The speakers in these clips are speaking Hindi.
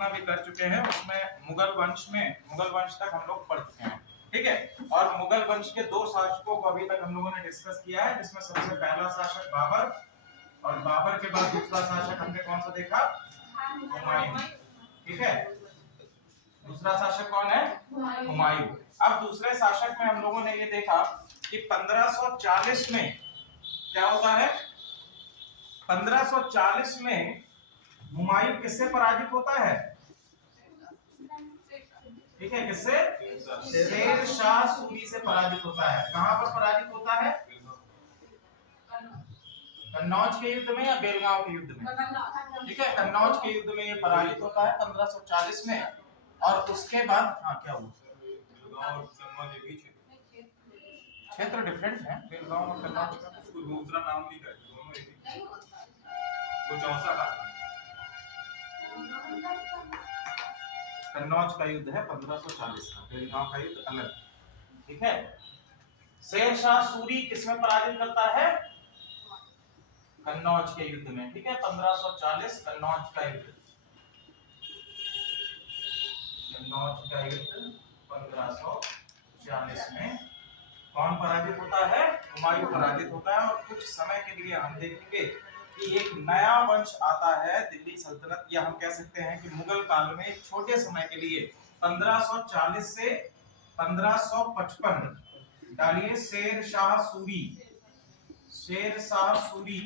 जितना भी कर चुके हैं उसमें मुगल वंश तक हम लोग पढ़ चुके हैं, ठीक है। और मुगल वंश के दो शासकों को अभी तक हम लोगों ने डिस्कस किया है, जिसमें सबसे पहला शासक बाबर, और बाबर के बाद दूसरा शासक हमने कौन सा देखा, हुमायूं, ठीक है। दूसरा शासक कौन है, हुमायूं। अब दूसरे शासक में हम लोगों ने ये देखा कि 1540 में क्या होता है, 1540 में हुमायूं किससे पराजित होता है, ठीक है, किससे, शेर शाह सूरी से पराजित होता है। कहां पर पराजित होता है, कन्नौज के युद्ध में या बेलगांव के युद्ध में, ठीक है, कन्नौज के युद्ध में ये पराजित होता है 1540 में। और उसके बाद हाँ क्या हुआ, क्षेत्र डिफरेंट है, बेलगांव और कन्नौज का कोई दूसरा नाम नहीं है, दोनों एक ही, वो चौसा का कन्नौज का युद्ध है 1540 का, बेलगांव का युद्ध अलग, ठीक है। शेर शाह सूरी किसमें पराजित करता है, कन्नौज के युद्ध में, ठीक है, 1540 कन्नौज का युद्ध, कन्नौज का युद्ध 1540 में कौन पराजित होता है, हुमायूं पराजित होता है। और कुछ समय के लिए हम देखेंगे कि एक नया वंश आता है, दिल्ली सल्तनत, या हम कह सकते हैं कि मुगल काल में एक छोटे समय के लिए 1540 से 1555 डालिए, शेर शाह सूरी, शेर शाह सूरी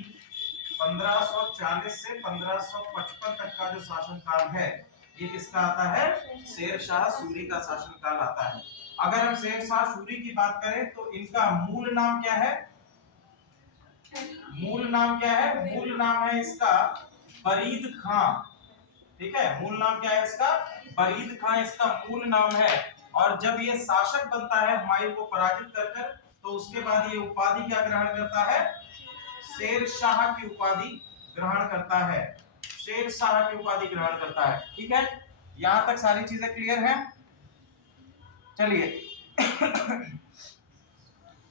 1540 से 1555 तक का जो शासनकाल है, ये किसका आता है, शेर शाह सूरी का शासनकाल आता है। अगर हम शेर शाह सूरी की बात करें तो इनका मूल नाम क्या है, मूल नाम क्या है, मूल नाम है इसका बरीद खां, ठीक है, मूल नाम क्या है इसका, बरीद खां इसका मूल नाम है। और जब ये शासक बनता है हुमायूं को पराजित कर कर, तो उसके बाद ये उपाधि क्या ग्रहण करता है, शेर शाह की उपाधि ग्रहण करता है, शेर शाह की उपाधि ग्रहण करता है, ठीक है। यहां तक सारी चीजें क्लियर हैं। चलिए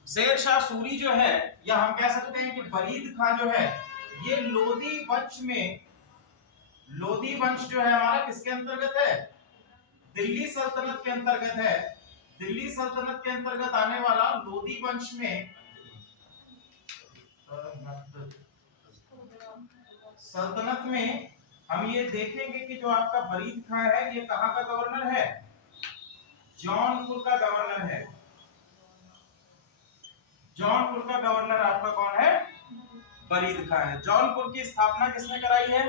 शेर शाह सूरी जो है, या हम कह सकते हैं कि बरीद खां जो है, ये लोधी वंश में, लोधी वंश जो है हमारा किसके अंतर्गत है, दिल्ली सल्तनत के अंतर्गत है। दिल्ली सल्तनत के अंतर्गत आने वाला लोधी वंश में सल्तनत में हम ये देखेंगे कि जो आपका बरीद खां है, ये कहां का गवर्नर है, जौनपुर का गवर्नर है। जौनपुर का गवर्नर आपका कौन है, बरीद खां है। जौनपुर की स्थापना किसने कराई है,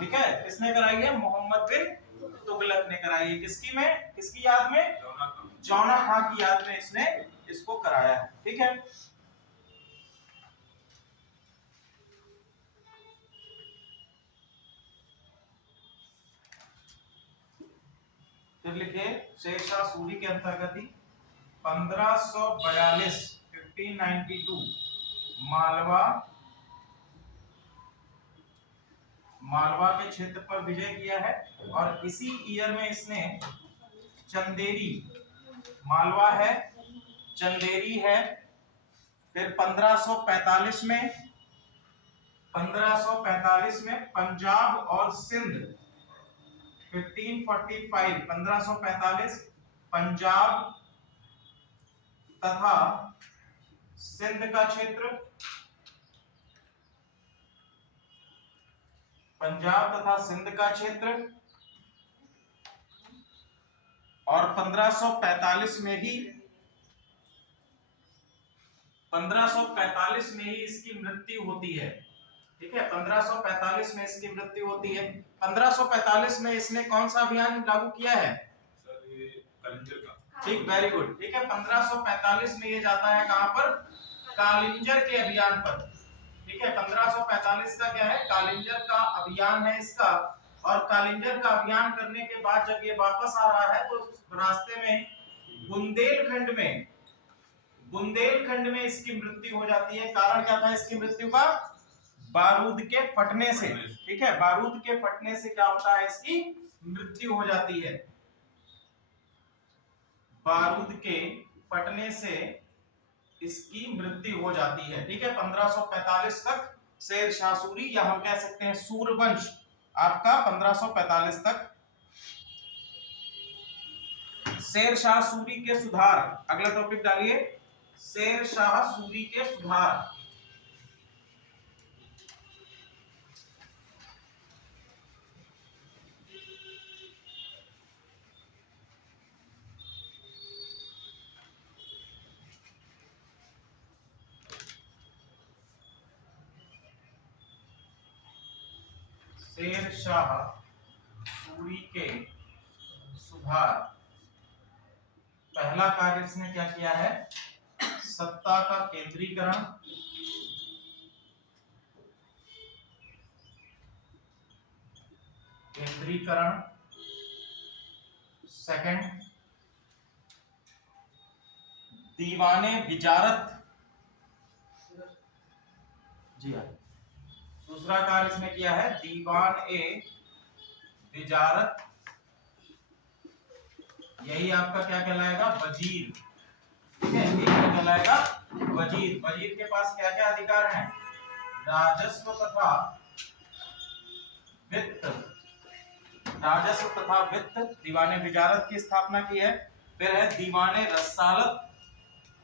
ठीक है, किसने कराई है, मोहम्मद बिन तुगलक ने कराई है। किसकी में, किसकी याद में, जौना खां की याद में इसने इसको कराया है, ठीक है। फिर लिखिए, शेर शाह सूरी के अंतर्गत ही 1542 1592 मालवा, मालवा के क्षेत्र पर विजय किया है। और इसी ईयर में इसने चंदेरी, मालवा है, चंदेरी है। फिर 1545 में, 1545 में पंजाब और सिंध, 1545 1545 पंजाब तथा सिंध का क्षेत्र, पंजाब तथा सिंध का क्षेत्र। और 1545 में ही, 1545 में ही इसकी मृत्यु होती है, ठीक है, 1545 में इसकी मृत्यु होती है। 1545 में इसने कौन सा अभियान लागू किया है, सर ये कलिंजर का, ठीक, वेरी गुड, ठीक है। 1545 में ये जाता है कहां पर, कालिंजर के अभियान पर, ठीक है। 1545 का क्या है, कालिंजर का अभियान है इसका। और कालिंजर का अभियान करने के बाद जब ये वापस आ रहा है, तो रास्ते में बुंदेलखंड में, बुंदेलखंड में इसकी मृत्यु हो जाती है। कारण क्या था इसकी मृत्यु का, बारूद के फटने से, ठीक है, बारूद के फटने से क्या होता है, इसकी मृत्यु हो जाती है, बारूद के फटने से इसकी मृत्यु हो जाती है, ठीक है। 1545 तक शेर शाह सूरी, या हम कह सकते हैं सूरवंश, आपका 1545 तक। शेर शाह सूरी के सुधार, अगला टॉपिक डालिए, शेर शाह सूरी के सुधार। शेर शाह सूरी के सुधार। पहला कार्य इसने क्या किया है, सत्ता का केंद्रीकरण, सेकंड दीवाने विजारत, जी हाँ, दूसरा कार्य इसने किया है दीवान ए विजारत, यही आपका क्या कहलाएगा, वजीर, ठीक है, यही क्या कहलाएगा, वजीर। वजीर के पास क्या क्या अधिकार हैं, राजस्व तथा वित्त, राजस्व तथा वित्त। दीवाने विजारत की स्थापना की है। फिर है दीवाने रसालत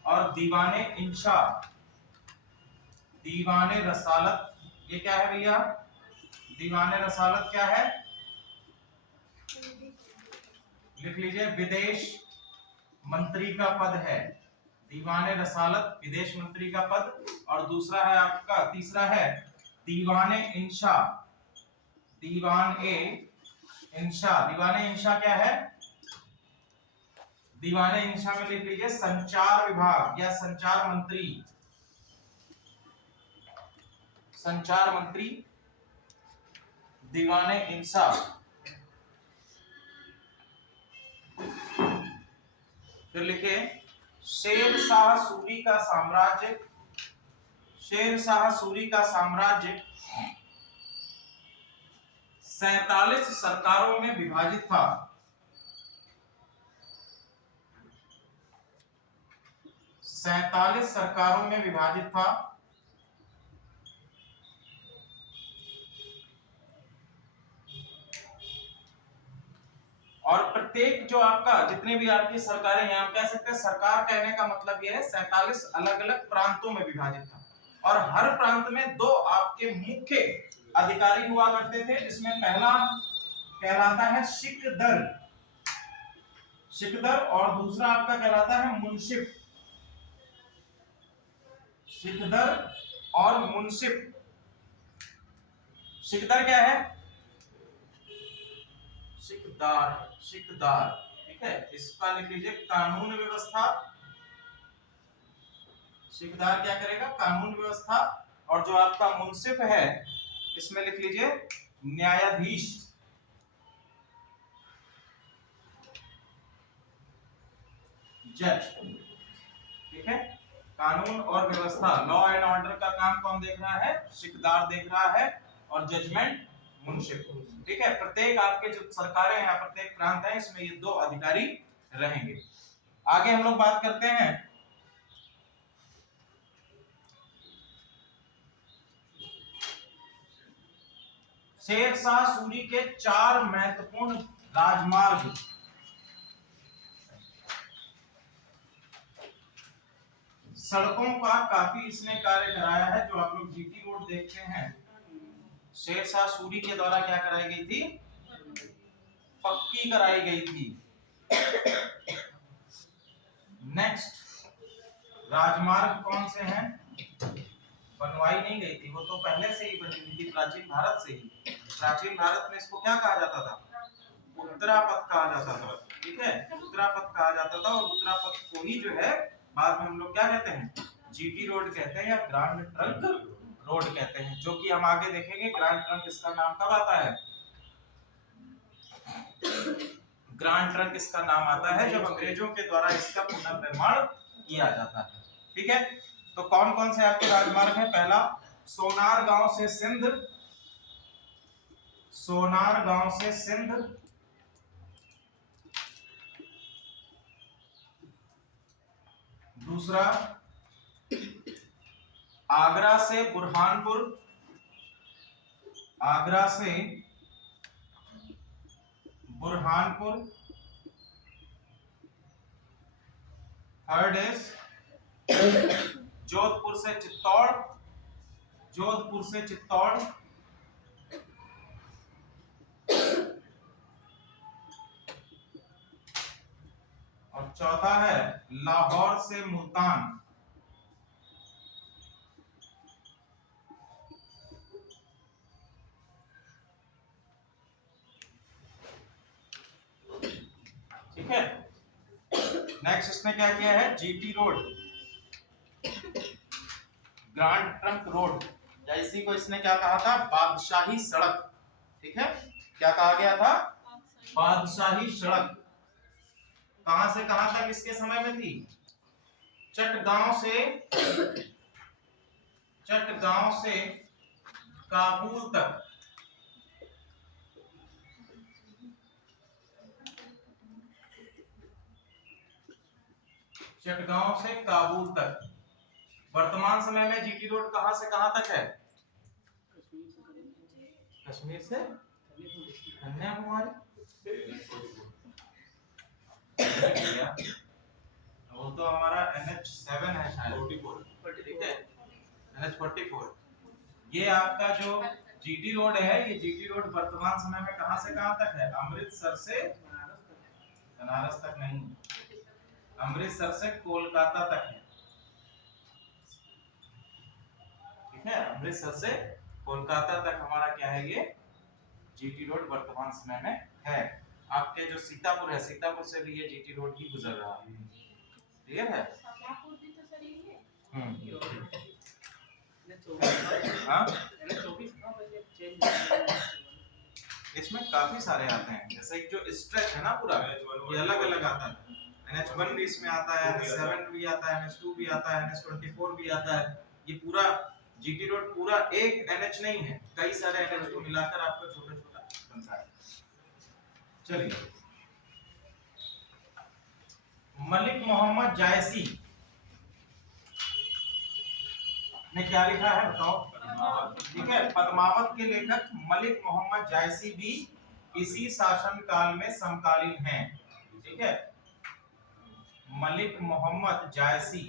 और दीवाने इंशा। दीवाने रसालत ये क्या है भैया, दीवाने रसालत क्या है, लिख लीजिए, विदेश मंत्री का पद है। दीवाने रसालत विदेश मंत्री का पद। और दूसरा है आपका, तीसरा है दीवाने इंशा, दीवान ए इंशा। दीवाने इंशा क्या है, दीवाने इंशा में लिख लीजिए संचार विभाग या संचार मंत्री, संचार मंत्री दीवाने इंशा। फिर लिखे शेर शाह सूरी का साम्राज्य, शेर शाह सूरी का साम्राज्य 47 सरकारों में विभाजित था। 47 सरकारों में विभाजित था। और प्रत्येक जो आपका जितने भी आपकी सरकारें हैं, हम कह सकते हैं सरकार कहने का मतलब यह है 47 अलग अलग प्रांतों में विभाजित था। और हर प्रांत में दो आपके मुख्य अधिकारी हुआ करते थे, जिसमें पहला कहलाता है सिकदर, सिकदर, और दूसरा आपका कहलाता है मुंशिफ, सिकदर और मुंशिफ। सिकदर क्या है, सिकदार, सिकदार, ठीक है, इसका लिख लीजिए कानून व्यवस्था। सिकदार क्या करेगा, कानून व्यवस्था। और जो आपका मुंसिफ है इसमें लिख लीजिए न्यायाधीश, जज, ठीक है। कानून और व्यवस्था, लॉ एंड ऑर्डर का काम कौन देख रहा है, सिकदार देख रहा है, और जजमेंट मुंशिफ, ठीक है। प्रत्येक आपके जो सरकारें हैं, प्रत्येक प्रांत है, इसमें ये दो अधिकारी रहेंगे। आगे हम लोग बात करते हैं शेर शाह सूरी के 4 महत्वपूर्ण राजमार्ग। सड़कों का काफी इसने कार्य कराया है। जो आप लोग जीटी रोड देखते हैं, शेर शाह सूरी के द्वारा क्या कराई गई थी, पक्की कराई गई थी। नेक्स्ट, राजमार्ग कौन से हैं, बनवाई नहीं गई थी, वो तो पहले से ही बनी हुई थी, प्राचीन भारत से ही। प्राचीन भारत में इसको क्या कहा जाता था, उत्तरापथ कहा जाता था, ठीक है, उत्तरापथ कहा जाता था। और उत्तरापथ को ही जो है बाद में हम लोग क्या कहते हैं, जीटी रोड कहते हैं या ग्रांड ट्रंक रोड कहते हैं, जो कि हम आगे देखेंगे। ग्रांड ट्रंक इसका नाम कब आता है, ग्रांड ट्रंक इसका नाम आता है जब अंग्रेजों के द्वारा इसका पुनर्निर्माण किया जाता है, ठीक है। तो कौन कौन से आपके राजमार्ग हैं, पहला सोनार गांव से सिंध, सोनार गांव से सिंध, दूसरा आगरा से बुरहानपुर, आगरा से बुरहानपुर, थर्ड इज जोधपुर से चित्तौड़, जोधपुर से चित्तौड़, और चौथा है लाहौर से मुल्तान। ठीक है, नेक्स्ट इसने क्या किया है, GT road, grand trunk road, या इसी को इसने क्या कहा था, बादशाही सड़क। ठीक है, क्या कहा गया था, बादशाही सड़क। कहां से कहां तक इसके समय में थी, चटगांव से काबुल तक। चटगांव से काबुल तक। वर्तमान समय में जीटी रोड कहां से कहां तक है, कश्मीर से कन्याकुमारी। वो तो हमारा NH7 है शायद, ठीक है, NH44। ये आपका जो जीटी रोड है, ये जीटी रोड वर्तमान समय में कहां से कहां तक है, अमृतसर से बनारस तक नहीं, अमृतसर से कोलकाता तक है। ठीक है, अमृतसर से कोलकाता तक हमारा क्या है, ये जीटी रोड वर्तमान समय में है। आपके जो सीतापुर है, सीतापुर से भी ये जीटी रोड ही गुजर रहा है। क्लियर है, हाँ? इसमें काफी सारे आते हैं, जैसे जो स्ट्रेच है ना पूरा, ये अलग अलग आता है। NH1 भी इसमें आता है, NH7 भी आता है, NH2 भी आता है, NH24 भी आता है। ये पूरा जीटी रोड पूरा एक NH नहीं है, कई सारे NH को मिलाकर आपका छोटा छोटा बनता है। चलिए, मलिक मोहम्मद जायसी ने क्या लिखा है बताओ, ठीक है, पद्मावत के लेखक मलिक मोहम्मद जायसी भी इसी शासन काल में समकालीन हैं। ठीक है, मलिक मोहम्मद जायसी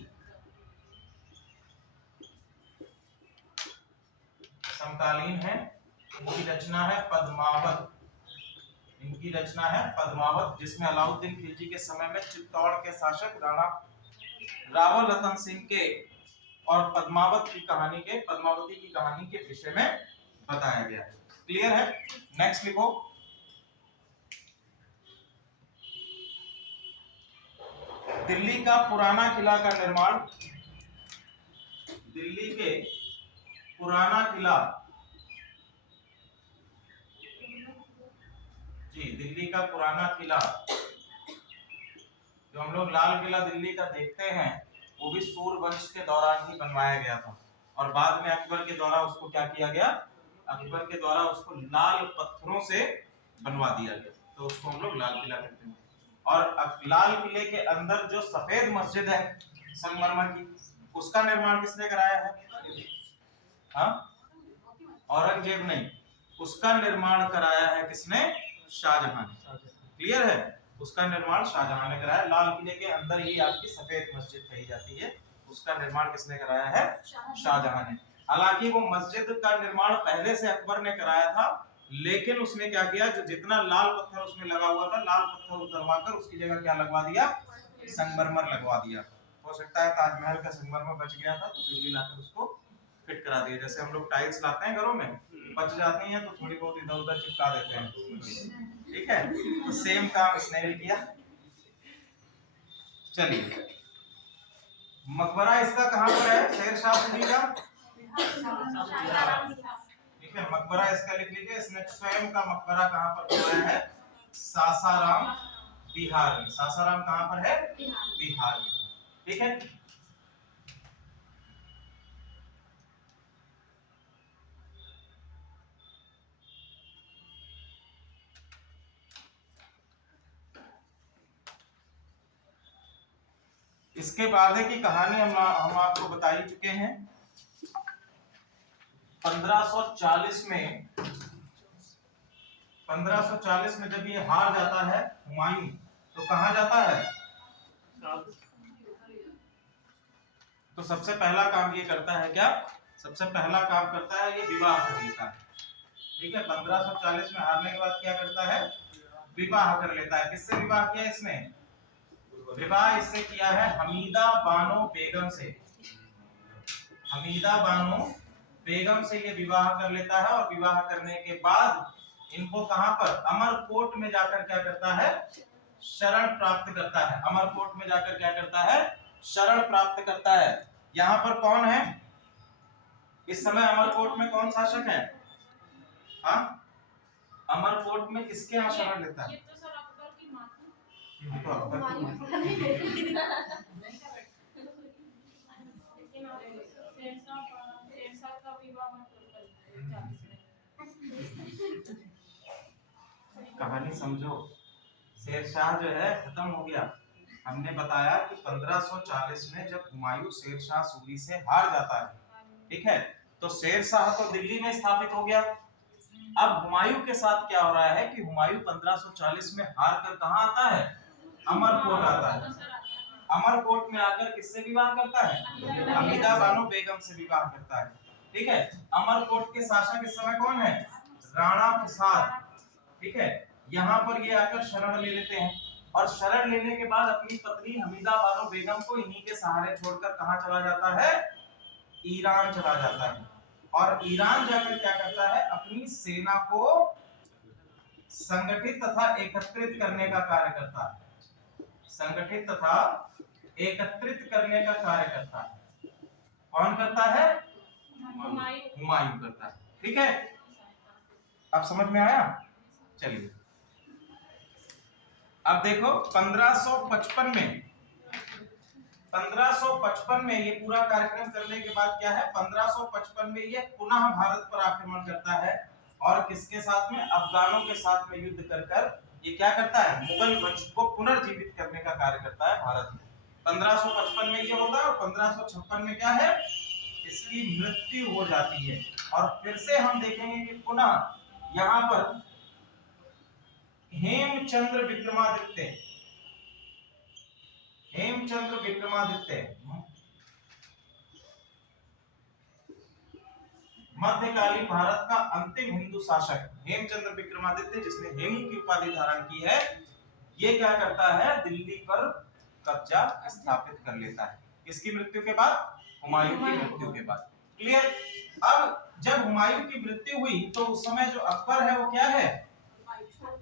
समकालीन है। इनकी रचना है पद्मावत, इनकी रचना है पद्मावत, जिसमें अलाउद्दीन खिलजी के समय में चित्तौड़ के शासक राणा रावल रतन सिंह के और पद्मावती की कहानी के विषय में बताया गया है। क्लियर है, नेक्स्ट लिखो, दिल्ली का पुराना किला का निर्माण, दिल्ली के पुराना किला, जी दिल्ली का पुराना किला, जो हम लोग लाल किला दिल्ली का देखते हैं, वो भी सूर्यवंश के दौरान ही बनवाया गया था, और बाद में अकबर के द्वारा उसको क्या किया गया, अकबर के द्वारा उसको लाल पत्थरों से बनवा दिया गया, तो उसको हम लोग लाल किला कहते हैं। और लाल किले के अंदर जो सफेद मस्जिद है संगमरमर की, उसका निर्माण किसने कराया है, हाँ, औरंगजेब नहीं, उसका निर्माण कराया है किसने, शाहजहां। क्लियर है, उसका निर्माण शाहजहां ने कराया। लाल किले के अंदर ही आपकी सफेद मस्जिद कही जाती है, उसका निर्माण किसने कराया है, शाहजहां ने। हालांकि वो मस्जिद का निर्माण पहले से अकबर ने कराया था, लेकिन उसने क्या किया, जो जितना लाल पत्थर उसमें लगा हुआ था, लाल पत्थर उतरवाकर उसकी जगह क्या लगवा दिया, संगमरमर लगवा दिया। हो सकता है ताजमहल का संगमरमर बच गया था, तो दिल्ली लाकर उसको फिट करा दिया। जैसे हम लोग टाइल्स लाते हैं घरों में, बच जाती हैं तो थोड़ी बहुत इधर उधर चिपका देते हैं। ठीक है, तो सेम काम इसने भी किया। चलिए, मकबरा इसका कहां पर है, शेर शाह सूरी का, ठीक है, मकबरा इसका लिख लीजिए। इसने स्वयं का मकबरा कहां पर बनाया है, सासाराम, बिहार में। सासाराम कहां पर है, बिहार में। ठीक है, इसके बाद की कहानी हम आपको बता ही चुके हैं। 1540 में 1540 में जब ये हार जाता है हुमायूं, तो कहाँ जाता है? तो सबसे पहला काम ये करता है क्या? सबसे पहला काम करता है ये विवाह कर लेता है। ठीक है, 1540 में हारने के बाद क्या करता है? विवाह कर लेता है। किससे विवाह किया इसने? विवाह इससे किया है हमीदा बानो बेगम से। हमीदा बानो बेगम से ये विवाह कर लेता है और विवाह करने के बाद इनको कहां पर? अमरकोट में जाकर क्या करता है? शरण प्राप्त करता है। अमरकोट में जाकर क्या करता है? शरण प्राप्त करता है। यहाँ पर कौन है इस समय? अमरकोट में कौन शासक है? हाँ, अमरकोट में किसके यहाँ शरण लेता है? ये तो सर अकबर की माँ थी। ये तो अकबर की माँ। लेकिन आप शेरशाह का विवाह मत करो। कहानी समझो। शेरशाह जो है खत्म हो गया। हमने बताया कि 1540 में जब हुमायूं शेरशाह सूरी से हार जाता है, ठीक है, तो शेरशाह तो दिल्ली में स्थापित हो गया। अब हुमायूं के साथ क्या हो रहा है कि हुमायूं 1540 में हार कर कहां आता है? अमरकोट आता है। अमरकोट में आकर किससे विवाह करता है? हमीदा बानो बेगम से विवाह करता है। ठीक है, अमरकोट के शासक इस समय कौन है? राणा प्रसाद। ठीक है, यहाँ पर ये आकर शरण ले लेते हैं और शरण लेने के बाद अपनी पत्नी हमीदा बानो बेगम को इन्हीं के सहारे छोड़कर कहां चला जाता है? ईरान चला जाता है। और ईरान जाकर क्या करता है? अपनी सेना को संगठित तथा एकत्रित करने का कार्य करता है। संगठित तथा एकत्रित करने का कार्य करता है। कौन करता है? हुमायूं करता है। ठीक है, अब समझ में आया? चलिए अब देखो 1555 में ये पूरा कार्यक्रम करने के बाद क्या है? 1555 में ये पुनः भारत पर आक्रमण करता है और किसके साथ में? अफगानों के साथ में युद्ध कर ये क्या करता है? मुगल वंश को पुनर्जीवित करने का कार्य करता है भारत में। 1555 में ये होता है और 1556 में क्या है? इसकी मृत्यु हो जाती है। और फिर से हम देखेंगे कि पुनः यहाँ पर हेमचंद्र विक्रमादित्य मध्यकालीन भारत का अंतिम हिंदू शासक हेमचंद्र विक्रमादित्य, जिसने हेमू की उपाधि धारण की है, ये क्या करता है? दिल्ली पर कब्जा स्थापित कर लेता है। किसकी मृत्यु के बाद? हुमायूं की मृत्यु के बाद। क्लियर? अब जब हुमायूं की मृत्यु हुई तो उस समय जो अकबर है वो क्या है?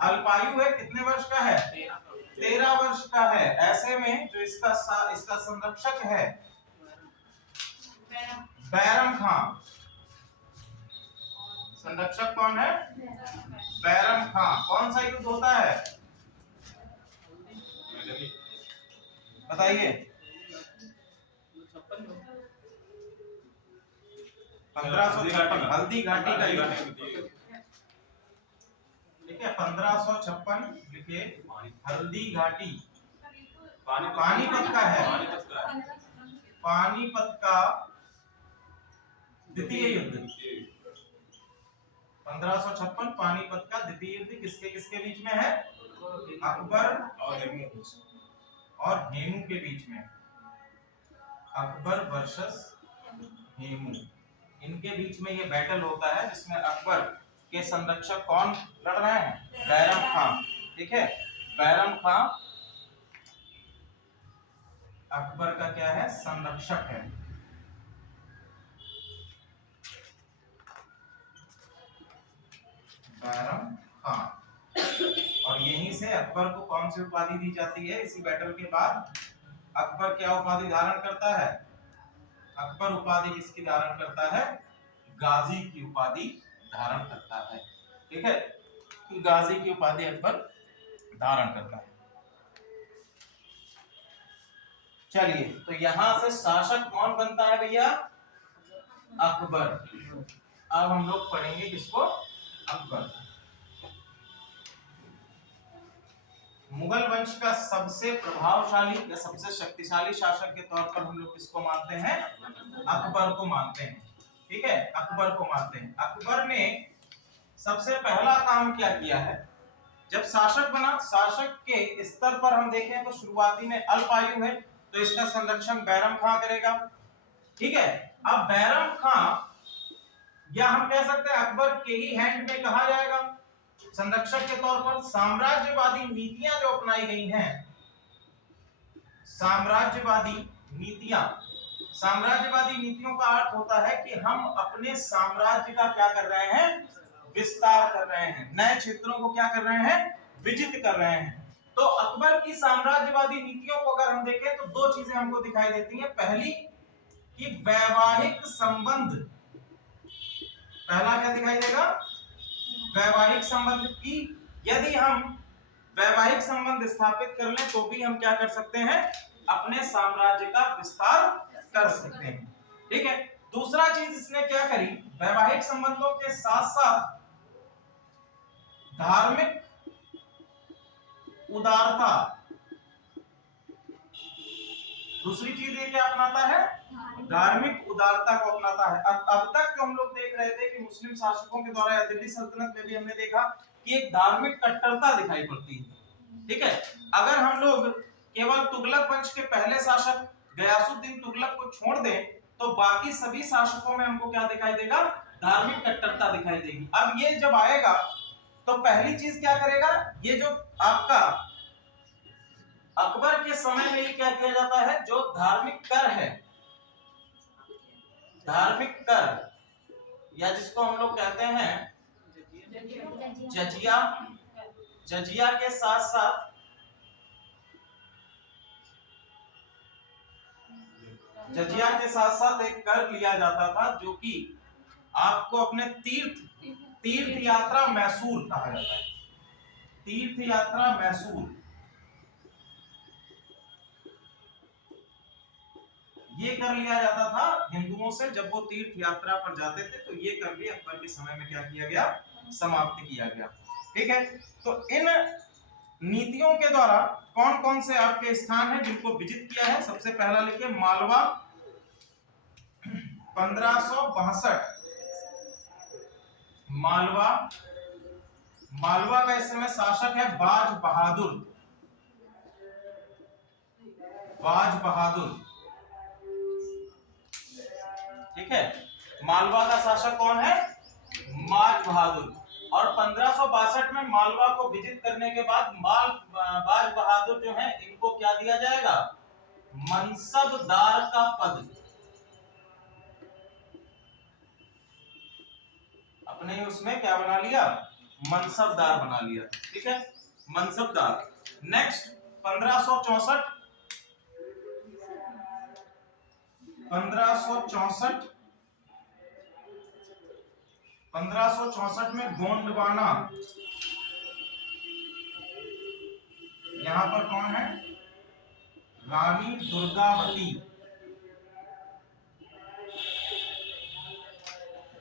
अल्पायु है। कितने वर्ष का है? 13 वर्ष का है। ऐसे में जो इसका संरक्षक है बैरम खान। संरक्षक कौन है? बैरम खान। कौन सा युद्ध होता है? बताइए। 1556 हल्दी घाटी का युद्ध। ठीक है, 1556 लिखे हल्दी घाटी। पानीपत का है। पानीपत का द्वितीय युद्ध। 1556 पानीपत का द्वितीय युद्ध किसके किसके बीच में है? अकबर और हेमू के बीच में। अकबर वर्सेस हेमू, इनके बीच में ये बैटल होता है जिसमें अकबर के संरक्षक कौन लड़ रहे हैं? बैरम खान। ठीक है, बैरम खान अकबर का क्या है? संरक्षक है। बैरम खान। और यहीं से अकबर को कौन सी उपाधि दी जाती है? इसी बैटल के बाद अकबर क्या उपाधि धारण करता है? अकबर उपाधि किसकी धारण करता है? गाजी की उपाधि धारण करता है। ठीक है, गाजी की उपाधि अकबर धारण करता है। चलिए, तो यहां से शासक कौन बनता है भैया? अकबर। अब हम लोग पढ़ेंगे किसको? अकबर। मुगल वंश का सबसे प्रभावशाली या सबसे शक्तिशाली शासक के तौर पर हम लोग किसको मानते हैं? अकबर को मानते हैं। ठीक है, अकबर को मानते हैं। अकबर ने सबसे पहला काम क्या किया है, जब शासक बना, शासक के स्तर पर हम देखें तो शुरुआती में अल्प आयु है, तो इसका संरक्षण बैरम खां करेगा। ठीक है, अब बैरम खां या हम कह सकते हैं अकबर के ही हैंड में कहा जाएगा संरक्षक के तौर पर। साम्राज्यवादी नीतियां जो अपनाई गई हैं, साम्राज्यवादी नीतियों का अर्थ होता है कि हम अपने साम्राज्य का क्या कर रहे हैं, विस्तार कर रहे हैं, नए क्षेत्रों को क्या कर रहे हैं, विजित कर रहे हैं। तो अकबर की साम्राज्यवादी नीतियों को अगर हम देखें तो दो चीजें हमको दिखाई देती हैं। पहली कि वैवाहिक संबंध, पहला क्या दिखाई देगा, वैवाहिक संबंध की यदि हम वैवाहिक संबंध स्थापित कर लें तो भी हम क्या कर सकते हैं, अपने साम्राज्य का विस्तार कर सकते हैं। ठीक है, दूसरा चीज इसने क्या करी, वैवाहिक संबंधों के साथ साथ धार्मिक उदारता, दूसरी चीज ये क्या अपनाता है, धार्मिक उदारता को अपनाता है। अब तक हम लोग देख रहे थे कि मुस्लिम शासकों के द्वारा या दिल्ली सल्तनत में भी हमने देखा कि एक धार्मिक कट्टरता दिखाई पड़ती है। ठीक है, अगर हम लोग केवल तुगलक वंश के पहले शासक गयासुद्दीन तुगलक को छोड़ दें तो बाकी सभी शासकों में हमको क्या दिखाई देगा, धार्मिक कट्टरता दिखाई देगी। अब ये जब आएगा तो पहली चीज क्या करेगा, ये जो आपका अकबर के समय में ही क्या किया जाता है, जो धार्मिक कर है, धार्मिक कर या जिसको हम लोग कहते हैं जजिया, जजिया के साथ साथ एक कर लिया जाता था जो कि आपको अपने तीर्थ यात्रा मैसूर कहा जाता है, तीर्थ यात्रा मैसूर। ये कर लिया जाता था हिंदुओं से जब वो तीर्थ यात्रा पर जाते थे, तो ये कर भी अकबर के समय में क्या किया गया, समाप्त किया गया। ठीक है, तो इन नीतियों के द्वारा कौन कौन से आपके स्थान हैं जिनको विजित किया है। सबसे पहला लिखिए मालवा 1562, मालवा का इस समय शासक है बाज बहादुर। ठीक है, मालवा का शासक कौन है, बाज बहादुर। और 1562 में मालवा को विजित करने के बाद बाज बहादुर जो है इनको क्या दिया जाएगा, मनसबदार का पद, अपने उसमें क्या बना लिया, मनसबदार बना लिया। ठीक है, मनसबदार। नेक्स्ट 1564 में गोंडवाना, यहां पर कौन है, रानी दुर्गावती।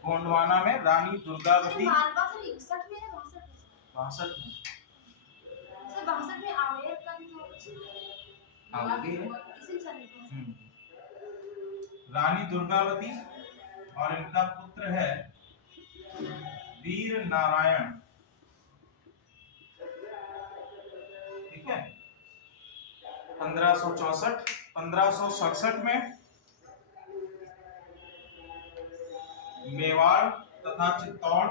गोंडवाना में रानी दुर्गावती। मालवा सर 61 में है, 62 में सर 62 में आमेर का भी तो कुछ आगे है। इसी साल है। रानी दुर्गावती और इनका पुत्र है वीर नारायण। ठीक है, 1567 में मेवाड़ तथा चित्तौड़,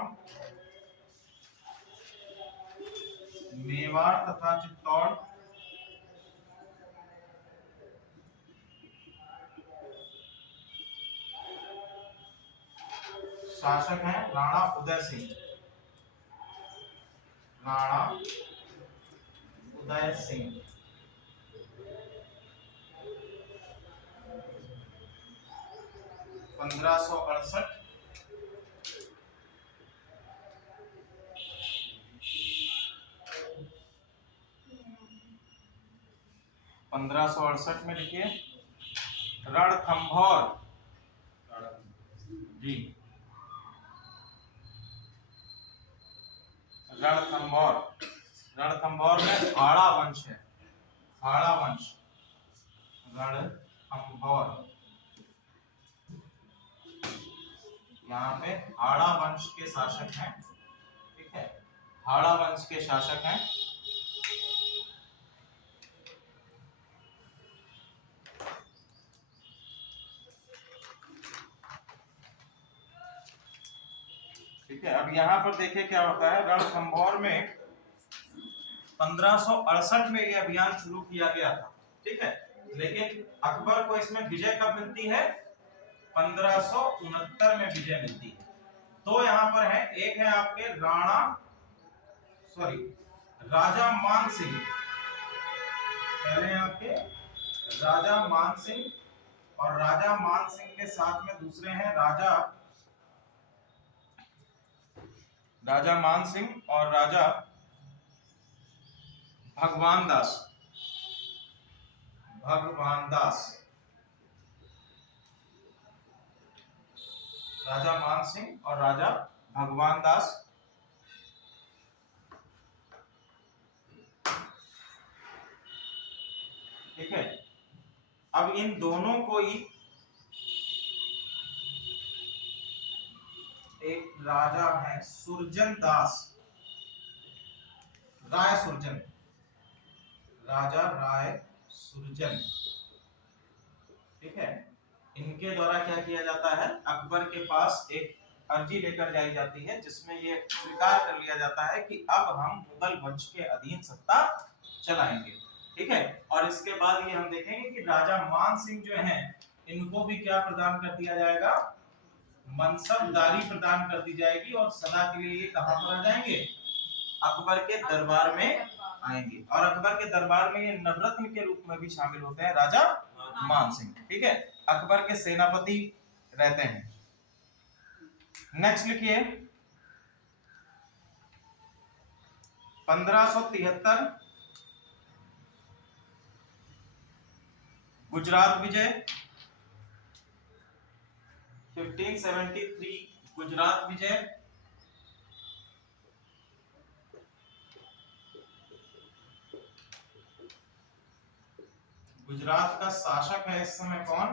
शासक हैं राणा उदय सिंह। 1568 1568 में लिखिए रणथंभौर जी, रणथंभौर में हाड़ा वंश है, रणथंभौर, यहाँ पे हाड़ा वंश के शासक हैं शासक हैं। ठीक है, अब यहाँ पर देखिए क्या होता है। रणथंभौर में 1568 में ये अभियान शुरू किया गया था, ठीक है, लेकिन अकबर को इसमें विजय कब मिलती है? 1569 में विजय मिलती है। तो यहाँ पर है, एक है आपके राजा मान सिंह, पहले हैं आपके राजा मान सिंह, और राजा मान सिंह के साथ में दूसरे हैं राजा मान सिंह और राजा भगवान दास। राजा मान सिंह और राजा भगवान दास। ठीक है, अब इन दोनों को ही एक राजा है सुरजन दास, राय सुरजन, राजा राय सुरजन, ठीक है, इनके द्वारा क्या किया जाता है? अकबर के पास एक अर्जी लेकर जाई जाती है जिसमें ये स्वीकार कर लिया जाता है कि अब हम मुगल वंश के अधीन सत्ता चलाएंगे, ठीक है। और इसके बाद ये हम देखेंगे कि राजा मान सिंह जो हैं इनको भी क्या प्रदान कर दिया जाएगा? मनसबदारी प्रदान कर दी जाएगी और सदा के लिए ये कहां पर आ जाएंगे? अकबर के दरबार में आएंगे। और अकबर के दरबार में ये नवरत्न के रूप में भी शामिल होते हैं राजा मान सिंह, ठीक है, अकबर के सेनापति रहते हैं। नेक्स्ट लिखिए 1573 गुजरात विजय, 1573 गुजरात विजय, गुजरात का शासक है इस समय कौन?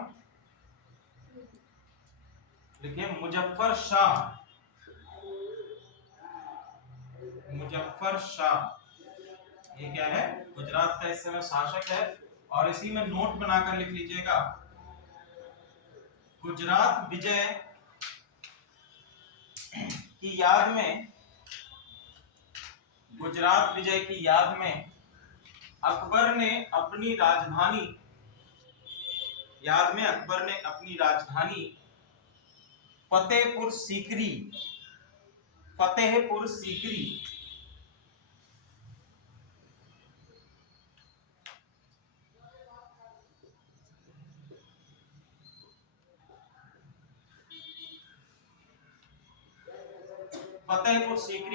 लिखिए मुजफ्फर शाह। मुजफ्फर शाह ये क्या है? गुजरात का इस समय शासक है। और इसी में नोट बनाकर लिख लीजिएगा, गुजरात विजय की याद में, गुजरात विजय की याद में अकबर ने अपनी राजधानी, फतेहपुर सीकरी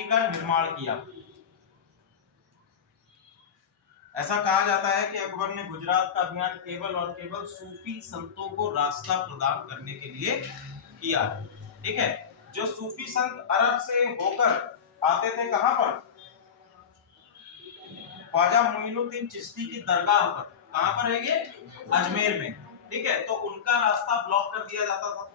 का निर्माण किया। ऐसा कहा जाता है कि अकबर ने गुजरात का अभियान केवल और केवल सूफी संतों को रास्ता प्रदान करने के लिए किया, ठीक है। जो सूफी संत अरब से होकर आते थे कहां पर? ख्वाजा मोइनुद्दीन चिश्ती की दरगाह पर। कहां पर है ये? अजमेर में, ठीक है। तो उनका रास्ता ब्लॉक कर दिया जाता था।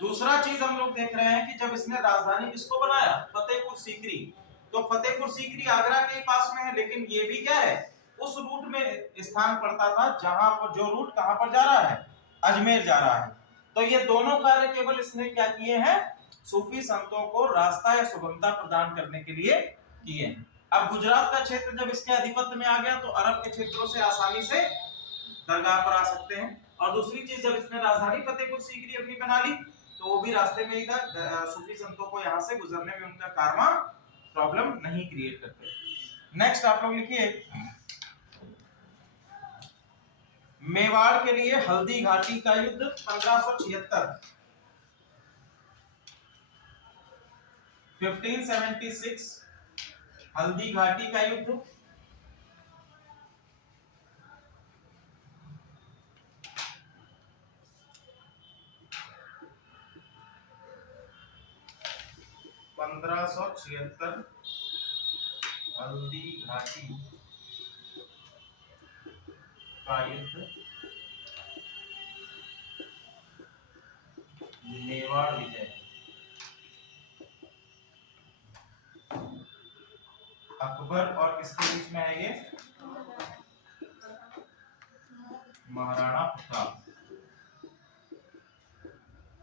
दूसरा चीज हम लोग देख रहे हैं कि जब इसने राजधानी किसको बनाया? फतेहपुर सीकरी। तो फतेहपुर सीकरी आगरा के पास में है, लेकिन ये भी क्या है? उस रूट में स्थान पड़ता था जहां पर, जो रूट कहां पर जा रहा है? अजमेर जा रहा है। तो ये दोनों कार्य केवल इसने क्या किए हैं? सूफी संतों को रास्ता या सुगमता प्रदान करने के लिए किए हैं। अब गुजरात का क्षेत्र जब इसके अधिपत्य में आ गया तो अरब के क्षेत्रों से आसानी से दरगाह पर आ सकते हैं। और दूसरी चीज, जब इसने राजधानी फतेहपुर सीकरी अपनी बना ली तो वो भी रास्ते में ही था। सूफी संतों को यहाँ से गुजरने में उनका कारवां प्रॉब्लम नहीं क्रिएट करते। नेक्स्ट आप लोग लिखिए मेवाड़ के लिए हल्दी घाटी का युद्ध 1576, 1576 हल्दी घाटी का युद्ध, हल्दी घाटी का युद्ध, मेवाड़ विजय। अकबर और किसके बीच में है ये? महाराणा प्रताप।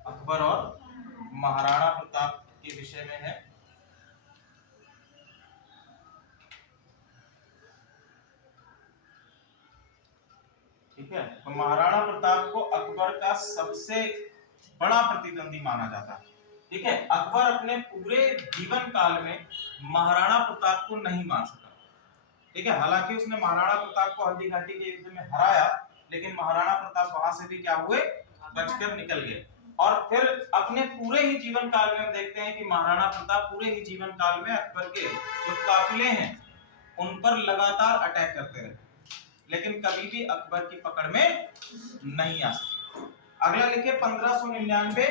अकबर और महाराणा प्रताप के विषय में है। ठीक है, तो महाराणा प्रताप को अकबर का सबसे बड़ा प्रतिद्वंदी माना जाता है। ठीक है, अकबर अपने पूरे जीवन काल में महाराणा प्रताप को नहीं मार सका। ठीक है, हालांकि उसने महाराणा प्रताप को हल्दी घाटी के युद्ध में हराया, लेकिन महाराणा प्रताप वहां से भी क्या हुए? बचकर निकल गए। और फिर अपने पूरे ही जीवन काल में हम देखते हैं कि महाराणा प्रताप पूरे ही जीवन काल में अकबर के जो काफिले हैं उन पर लगातार अटैक करते रहे, लेकिन कभी भी अकबर की पकड़ में नहीं आ सके। अगला लिखे 1599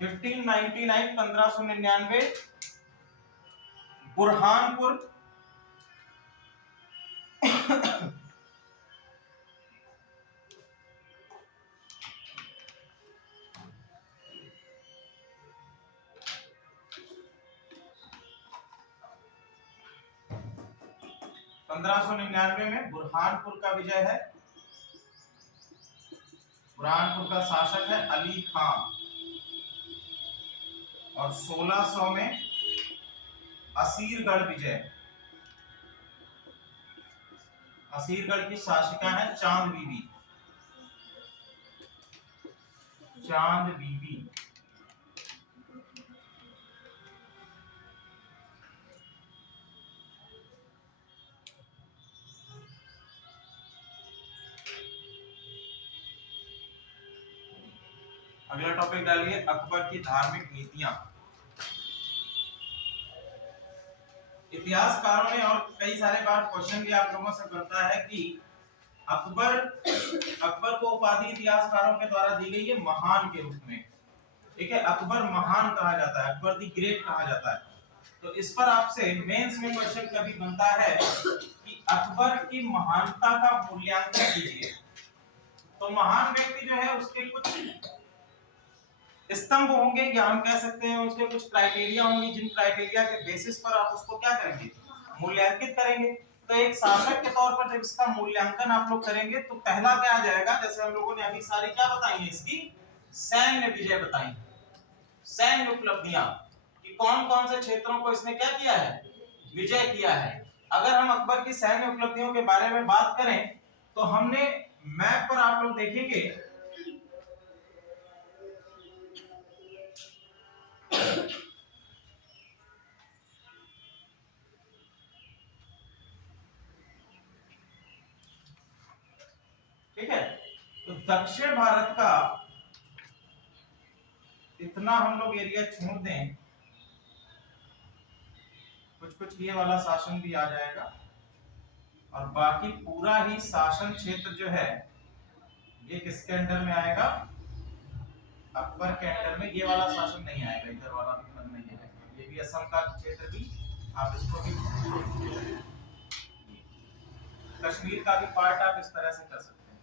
1599 1599 बुरहानपुर 1599 में बुरहानपुर का विजय है। बुरहानपुर का शासक है अली खान। और 1600 में असीरगढ़ विजय। असीरगढ़ की शासिका है चांद बीबी। चांद बीबी। अगला टॉपिक डालिए अकबर की धार्मिक नीतियां। इतिहासकारों ने और कई सारे बार क्वेश्चन भी आप लोगों से करता है कि अकबर को उपाधि इतिहासकारों के द्वारा दी गई है महान के रूप में। ठीक है, अकबर महान कहा जाता है, अकबर दी ग्रेट कहा जाता है। तो इस पर आपसे मेंस में क्वेश्चन कभी बनता है कि अकबर की महानता का मूल्यांकन कीजिए। तो महान व्यक्ति जो है उसके कुछ स्तंभ होंगे, या हम कह सकते हैं उसके कुछ क्राइटेरिया होंगे, जिन क्राइटेरिया के बेसिस पर आप उसको क्या करेंगे? मूल्यांकित करेंगे। तो एक शासक के तौर पर जब इसका मूल्यांकन आप लोग करेंगे तो पहला क्या आ जाएगा? जैसे हम लोगों ने अभी सारी क्या बताई है, इसकी सैन्य विजय बताई, सैन्य उपलब्धियां कि कौन कौन से क्षेत्रों को इसने क्या किया है? विजय किया है। अगर हम अकबर की सैन्य उपलब्धियों के बारे में बात करें तो हमने मैप पर आप लोग देखेंगे ठीक है, तो दक्षिण भारत का इतना हम लोग एरिया छोड़ दें, कुछ कुछ ये वाला शासन भी आ जाएगा और बाकी पूरा ही शासन क्षेत्र जो है ये किसके अंडर में आएगा? अकबर के अंडर में। ये वाला शासन नहीं आएगा, इधर वाला भी नहीं आएगा। ये भी असम का क्षेत्र भी, आप इसको भी कश्मीर का भी पार्ट आप इस तरह से कर सकते हैं।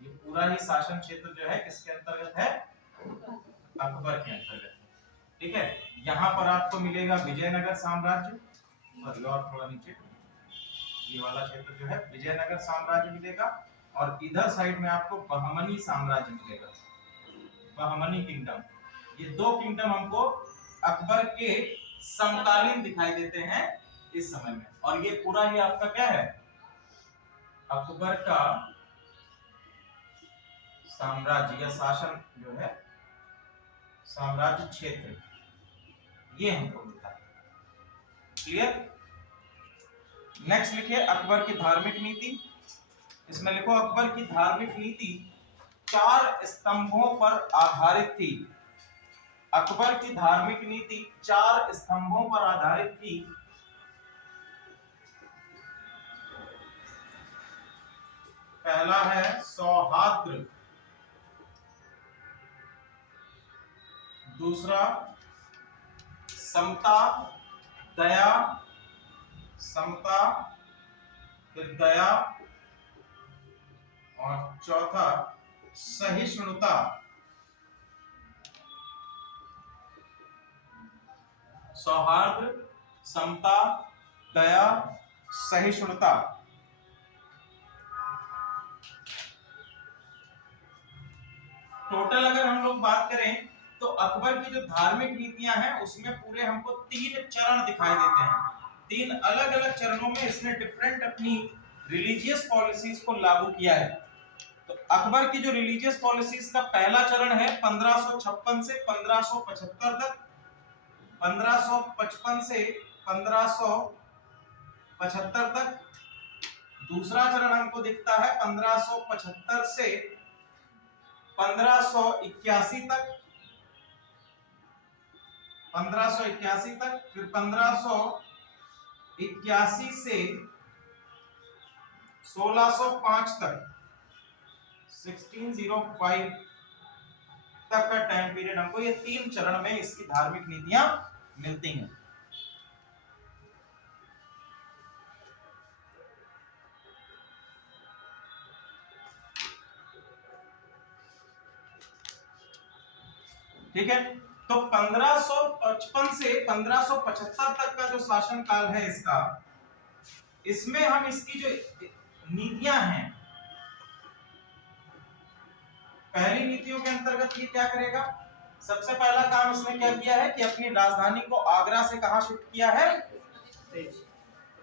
ये पूरा ही शासन क्षेत्र जो है किसके अंतर्गत है? अकबर के अंतर्गत। ठीक है, यहाँ पर आपको मिलेगा विजयनगर साम्राज्य, और थोड़ा नीचे ये वाला क्षेत्र जो है विजयनगर साम्राज्य मिलेगा, और इधर साइड में आपको बहमनी साम्राज्य मिलेगा, बहमनी किंगडम। ये दो किंगडम हमको अकबर के समकालीन दिखाई देते हैं इस समय में, और ये पूरा ही आपका क्या है? अकबर का साम्राज्य या शासन जो है, साम्राज्य क्षेत्र, ये हमको मिलता है। क्लियर? नेक्स्ट लिखिए अकबर की धार्मिक नीति। इसमें लिखो अकबर की धार्मिक नीति 4 स्तंभों पर आधारित थी। अकबर की धार्मिक नीति 4 स्तंभों पर आधारित थी। पहला है सौहार्द, दूसरा समता, दया, समता, फिर दया, और चौथा सहिष्णुता। सौहार्द, समता, दया, सहिष्णुता। टोटल अगर हम लोग बात करें तो अकबर की जो धार्मिक नीतियां हैं उसमें पूरे हमको 3 चरण दिखाई देते हैं। 3 अलग अलग चरणों में इसने डिफरेंट अपनी रिलीजियस पॉलिसीज को लागू किया है। तो अकबर की जो रिलीजियस पॉलिसीज का पहला चरण है 1556 से 1575 तक, 1555 से 1575 तक। दूसरा चरण हमको दिखता है 1575 से 1581 तक, 1581 तक, फिर 1581 से 1605 तक, 1605 तक का टाइम पीरियड हमको ये 3 चरण में इसकी धार्मिक नीतियां मिलती हैं। ठीक है, तो 1555 से 1575 तक का जो शासन काल है इसका, इसमें हम इसकी जो नीतियां हैं, पहली नीतियों के अंतर्गत ये क्या करेगा, सबसे पहला काम इसने क्या किया है कि अपनी राजधानी को आगरा से कहां शिफ्ट किया है,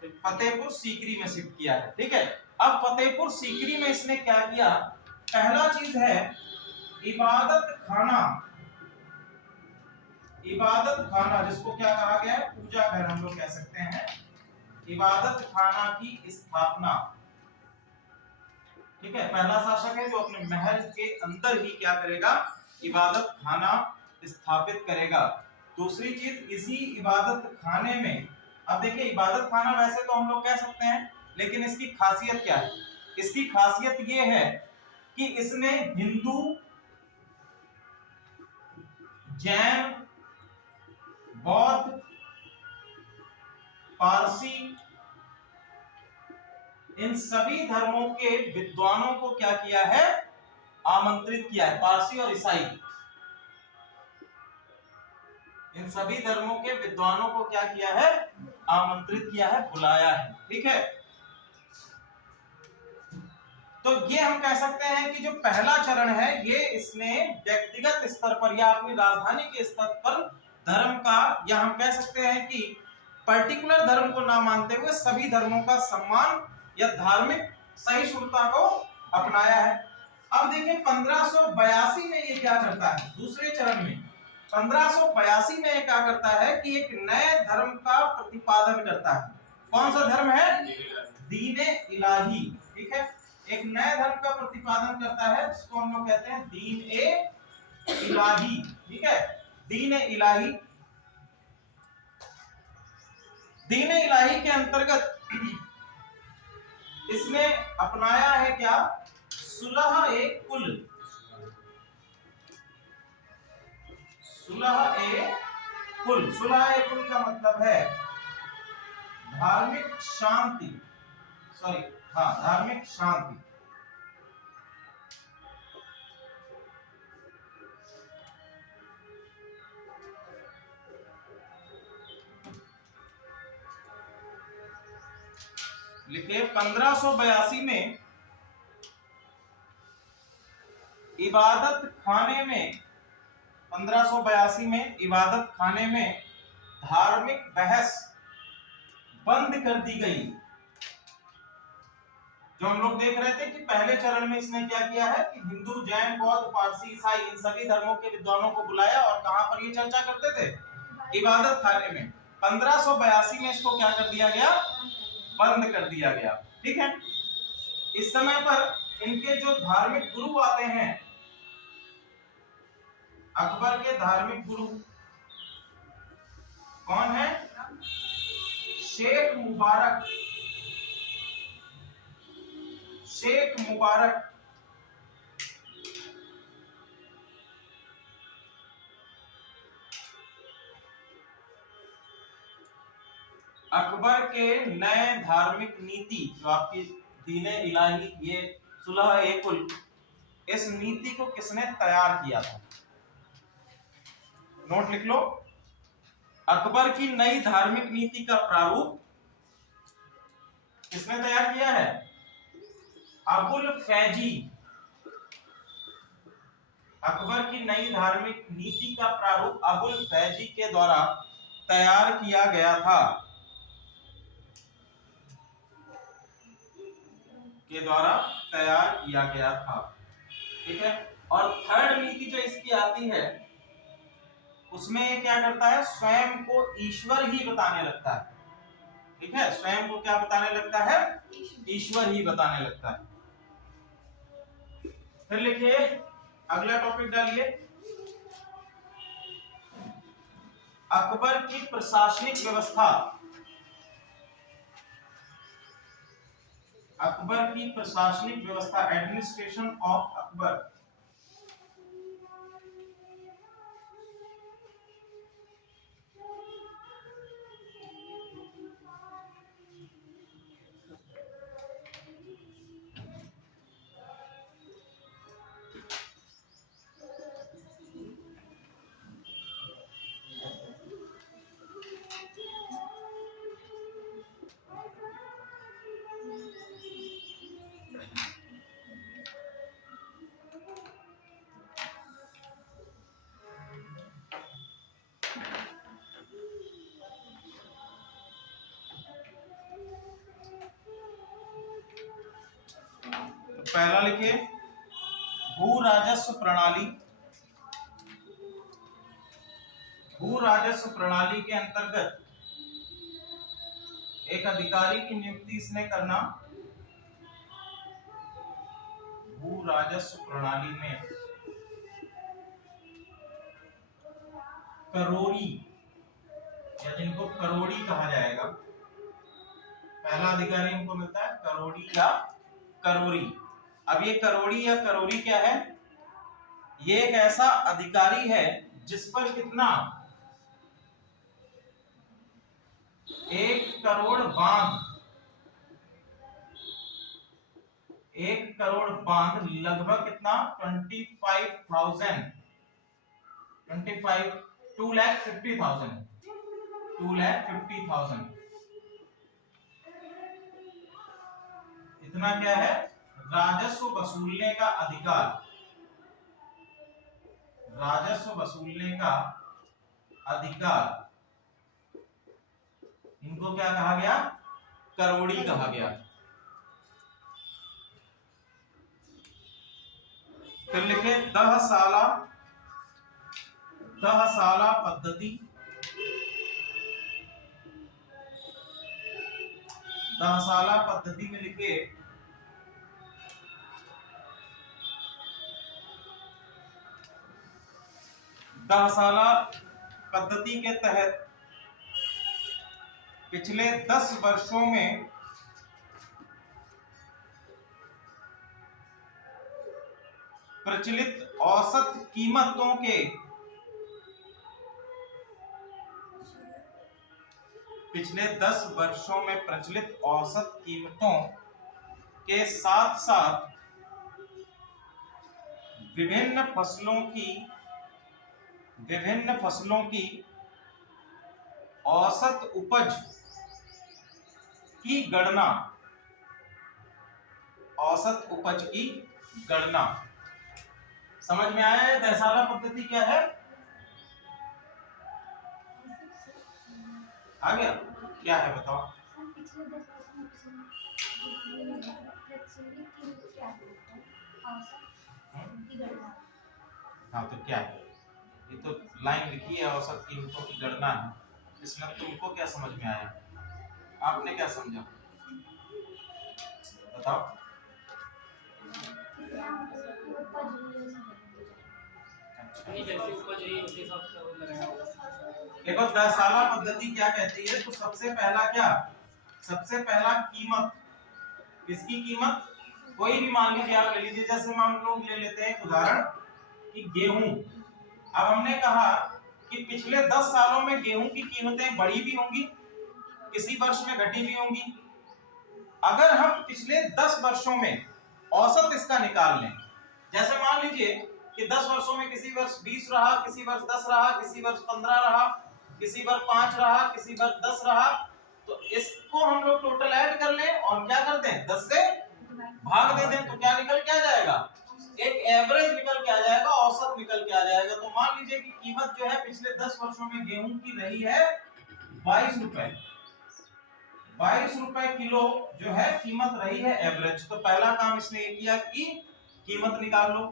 फतेहपुर सीकरी में शिफ्ट किया है। ठीक है, अब फतेहपुर सीकरी में इसने क्या किया, पहला चीज है इबादत खाना। इबादत खाना जिसको क्या कहा गया है, पूजा घर हम लोग कह सकते हैं, इबादत खाना की स्थापना। ठीक है, पहला शासक है जो अपने महल के अंदर ही क्या करेगा, इबादत खाना स्थापित करेगा। दूसरी चीज, इसी इबादत खाने में, अब देखिए इबादत खाना वैसे तो हम लोग कह सकते हैं, लेकिन इसकी खासियत क्या है, इसकी खासियत ये है कि इसने हिंदू, जैन, बौद्ध, पारसी, इन सभी धर्मों के विद्वानों को क्या किया है, आमंत्रित किया है। पारसी और ईसाई, इन सभी धर्मों के विद्वानों को क्या किया है, आमंत्रित किया है, बुलाया है। ठीक है, तो ये हम कह सकते हैं कि जो पहला चरण है ये इसने व्यक्तिगत स्तर पर या अपनी राजधानी के स्तर पर धर्म का, या हम कह सकते हैं कि पर्टिकुलर धर्म को ना मानते हुए सभी धर्मों का सम्मान या धार्मिक सहिष्णुता को अपनाया है। अब देखिए 1582 में ये क्या करता है, दूसरे चरण में 1582 में ये क्या करता है कि एक नए धर्म का प्रतिपादन करता है। कौन सा धर्म है, दीन इलाही। ठीक है, एक नए धर्म का प्रतिपादन करता है जिसको हम लोग कहते हैं दीन इलाही। ठीक है, दीन इलाही, दीन इलाही के अंतर्गत इसने अपनाया है क्या, सुलह ए कुल। सुलह ए कुल, सुलह ए कुल का मतलब है धार्मिक शांति, सॉरी हाँ, धार्मिक शांति। लिखिए 1582 में इबादत खाने में, 1582 में इबादत खाने में धार्मिक बहस बंद कर दी गई। जो हम लोग देख रहे थे कि पहले चरण में इसने क्या किया है कि हिंदू, जैन, बौद्ध, पारसी, ईसाई, इन सभी धर्मों के विद्वानों को बुलाया और कहां पर ये चर्चा करते थे, इबादत खाने में। 1582 में इसको क्या कर दिया गया, बंद कर दिया गया। ठीक है, इस समय पर इनके जो धार्मिक गुरु आते हैं, अकबर के धार्मिक गुरु कौन है, शेख मुबारक। शेख मुबारक अकबर के नए धार्मिक नीति, जो आपकी दीन इलाही, ये सुलह ए कुल, इस नीति को किसने तैयार किया था, नोट लिख लो। अकबर की नई धार्मिक नीति का प्रारूप किसने तैयार किया है? अबुल फैजी। अकबर की नई धार्मिक नीति का प्रारूप अबुल फैजी के द्वारा तैयार किया गया था। ठीक है। और थर्ड नीति जो इसकी आती है उसमें ये क्या करता है? स्वयं को ईश्वर ही बताने लगता है। ठीक है, स्वयं को क्या बताने लगता है? ईश्वर ही बताने लगता है। फिर लिखिए, अगला टॉपिक डालिए, अकबर की प्रशासनिक व्यवस्था। अकबर की प्रशासनिक व्यवस्था, एडमिनिस्ट्रेशन ऑफ अकबर। पहला लिखिए, भू राजस्व प्रणाली। भू राजस्व प्रणाली के अंतर्गत एक अधिकारी की नियुक्ति इसने करना। भू राजस्व प्रणाली में करोड़ी या जिनको करोड़ी कहा जाएगा, पहला अधिकारी हमको मिलता है करोड़ी या करोरी। अब ये करोड़ी या करोरी क्या है? ये एक ऐसा अधिकारी है जिस पर कितना 1 करोड़ बांध, 1 करोड़ बांध लगभग कितना 25,000 2,50,000 इतना क्या है? राजस्व वसूलने का अधिकार। राजस्व वसूलने का अधिकार, इनको क्या कहा गया? करोड़ी कहा गया। फिर लिखे दहसाला पद्धति। दहसाला पद्धति में लिखे दहसाला पद्धति के तहत पिछले 10 वर्षों में प्रचलित औसत कीमतों के साथ साथ विभिन्न फसलों की औसत उपज की गणना, समझ में आया है? दहसाला पद्धति क्या है? आ गया? क्या है बताओ? पिछले 10 वर्षों में प्रचलित कीमत क्या है? औसत की गणना। हाँ, तो क्या है? ये तो लाइन लिखी है, औसत कीमतों की गणना है। इसमें तुमको क्या समझ में आया? आपने क्या समझा? बताओ। देखो, दहसाला पद्धति क्या कहती है? तो सबसे पहला कीमत, किसकी कीमत? कोई भी मान लीजिए, आप ले लीजिए, जैसे हम लोग ले लेते हैं उदाहरण कि गेहूं। अब हमने कहा कि पिछले 10 सालों में गेहूं की कीमतें बढ़ी भी होंगी, किसी वर्ष में घटी भी होंगी। अगर हम पिछले 10 वर्षों में औसत इसका निकाल लें, जैसे मान लीजिए कि 10 वर्षों में किसी वर्ष 20 रहा, किसी वर्ष 10 रहा, किसी वर्ष 15 रहा, किसी बार 5 रहा, किसी बार 10 रहा, तो इसको हम लोग टोटल ऐड कर लें और क्या कर दें, 10 से भाग दे दें, तो क्या निकल के आ जाएगा, एक एवरेज निकल के आ जाएगा, औसत निकल के आ जाएगा। तो मान लीजिए कि कीमत जो है पिछले 10 वर्षों में गेहूं की रही है 22 रुपए, 22 रुपए किलो जो है कीमत रही है एवरेज। तो पहला काम इसने ये किया कि कीमत निकाल लो।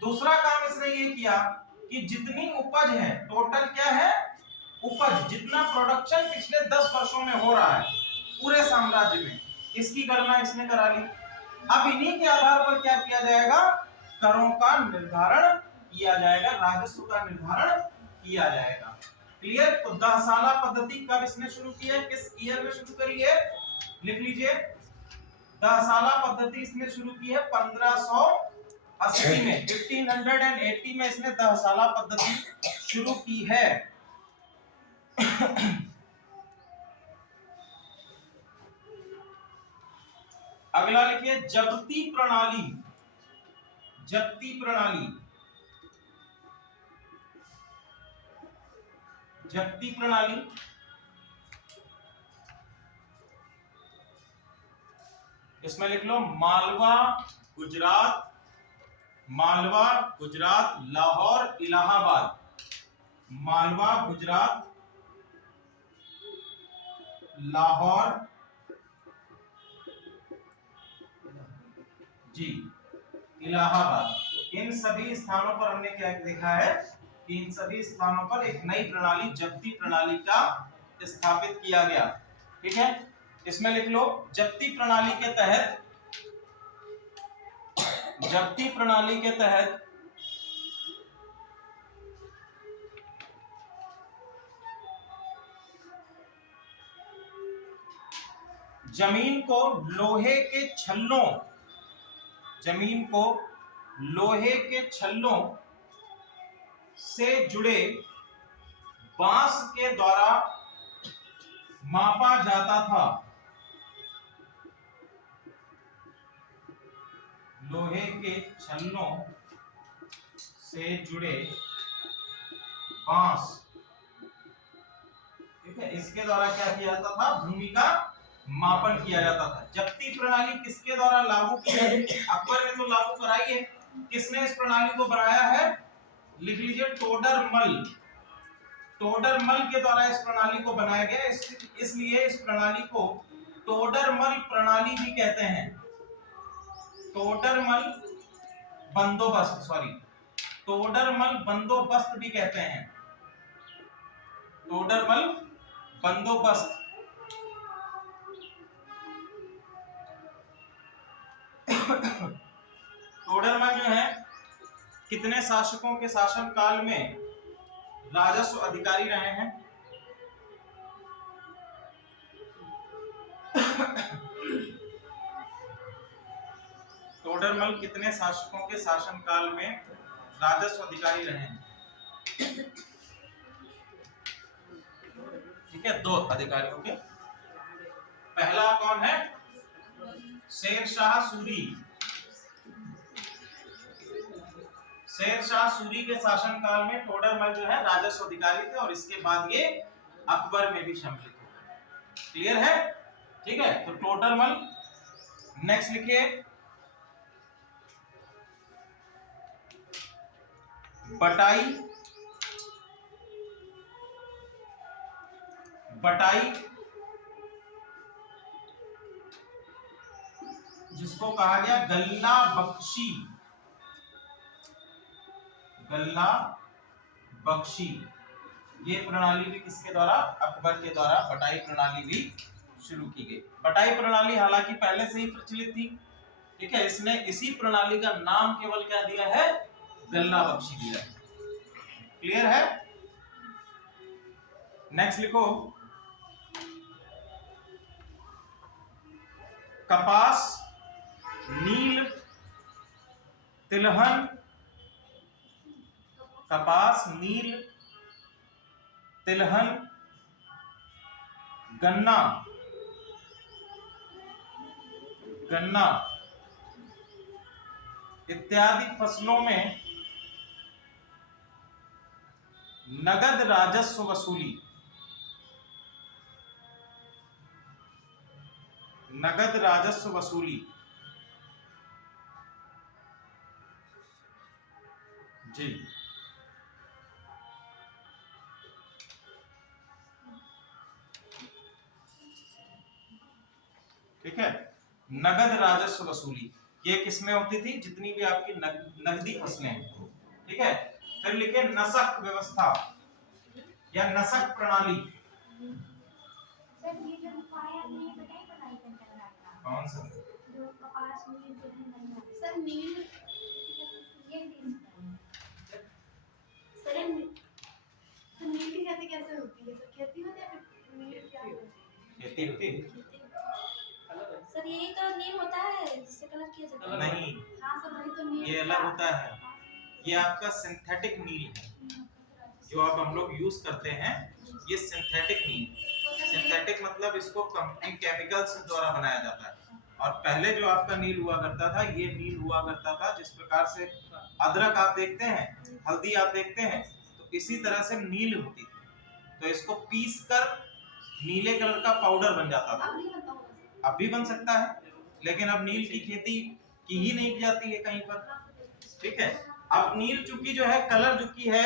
दूसरा काम इसने ये किया कि जितनी उपज है, टोटल क्या है, उपज, जितना प्रोडक्शन पिछले 10 वर्षों में हो रहा है पूरे साम्राज्य में, इसकी गणना इसने करा ली। अब इन्हीं के आधार पर क्या किया जाएगा, करों का निर्धारण किया जाएगा, राजस्व का निर्धारण किया जाएगा। क्लियर। तो 10 साला पद्धति कब इसने शुरू की है, किस ईयर में शुरू करी है, लिख लीजिए। 10 साला पद्धति इसने शुरू की है 1580 में, 1580 में इसने 10 साला पद्धति शुरू की है। अगला लिखिए जब्ती प्रणाली। जब्ती प्रणाली, जब्ती प्रणाली इसमें लिख लो मालवा गुजरात, मालवा गुजरात, लाहौर, इलाहाबाद, मालवा गुजरात, लाहौर जी, इलाहाबाद। इन सभी स्थानों पर हमने क्या देखा है कि इन सभी स्थानों पर एक नई प्रणाली, जब्ती प्रणाली का स्थापित किया गया। ठीक है, इसमें लिख लो जब्ती प्रणाली के तहत, जब्ती प्रणाली के तहत जमीन को लोहे के छल्लों, जमीन को लोहे के छल्लों से जुड़े बांस के द्वारा मापा जाता था। लोहे के छल्लों से जुड़े बांस, ठीक है, इसके द्वारा क्या किया जाता था, भूमि का मापन किया जाता था। जब्ती प्रणाली किसके द्वारा लागू की गई, अकबर ने तो लागू कराई है। किसने इस प्रणाली को बनाया है, लिख लीजिए टोडरमल। टोडरमल के द्वारा इस प्रणाली को बनाया गया, इसलिए इस प्रणाली को टोडरमल प्रणाली भी कहते हैं। टोडरमल बंदोबस्त, सॉरी, टोडरमल बंदोबस्त भी कहते हैं। टोडरमल बंदोबस्त। टोडरमल जो है कितने शासकों के शासन काल में राजस्व अधिकारी रहे हैं, टोडरमल कितने शासकों के शासन काल में राजस्व अधिकारी रहे हैं, ठीक है, 2 अधिकारियों के। पहला कौन है, शेरशाह सूरी। शेरशाह सूरी के शासन काल में टोडरमल जो है राजस्व अधिकारी थे और इसके बाद ये अकबर में भी सम्मिलित हो गए। क्लियर है, ठीक है। तो टोडरमल। नेक्स्ट लिखिए बटाई। बटाई जिसको कहा गया गल्ला बख्शी, गल्ला बख्शी, ये प्रणाली भी किसके द्वारा, अकबर के द्वारा बटाई प्रणाली भी शुरू की गई। बटाई प्रणाली हालांकि पहले से ही प्रचलित थी, ठीक है, इसने इसी प्रणाली का नाम केवल क्या दिया है, गल्ला बख्शी दिया है। क्लियर है। नेक्स्ट लिखो कपास, नील, तिलहन, कपास, नील, तिलहन, गन्ना, गन्ना इत्यादि फसलों में नगद राजस्व वसूली, नगद राजस्व वसूली। जी, ठीक है, नगद राजस्व वसूली ये किसमें होती थी? जितनी भी आपकी नगदी फसलें हैं, ठीक है। फिर लिखे नसक व्यवस्था या नसक प्रणाली। सर ये जो पाया आपने ये बताई पढ़ाई करने वाला आपका कौन सा? जो कपास नील जो है नहीं सर नील ये नहीं सर नील की खेती कैसे होती है? सर खेती होती है फिर नील क्या होती खेती होती है? है? सर यही तो नील होता है जिससे कलर किया जाता है। नहीं, हाँ सर वही तो नील ये अलग होता है। ये आपका सिंथेटिक नील है जो आप हम लोग यूज करते हैं, ये सिंथेटिक नील। सिंथेटिक मतलब इसको कंपनी केमिकल्स द्वारा बनाया जाता है। और पहले जो आपका नील हुआ करता था, ये नील हुआ करता था जिस प्रकार से अदरक आप देखते हैं, हल्दी आप देखते हैं, तो इसी तरह से नील होती थी। तो इसको पीस कर नीले कलर का पाउडर बन जाता था। अब भी बन सकता है, लेकिन अब नील की खेती की ही नहीं की जाती है कहीं पर, ठीक है। अब नील चूंकि जो है कलर जो की है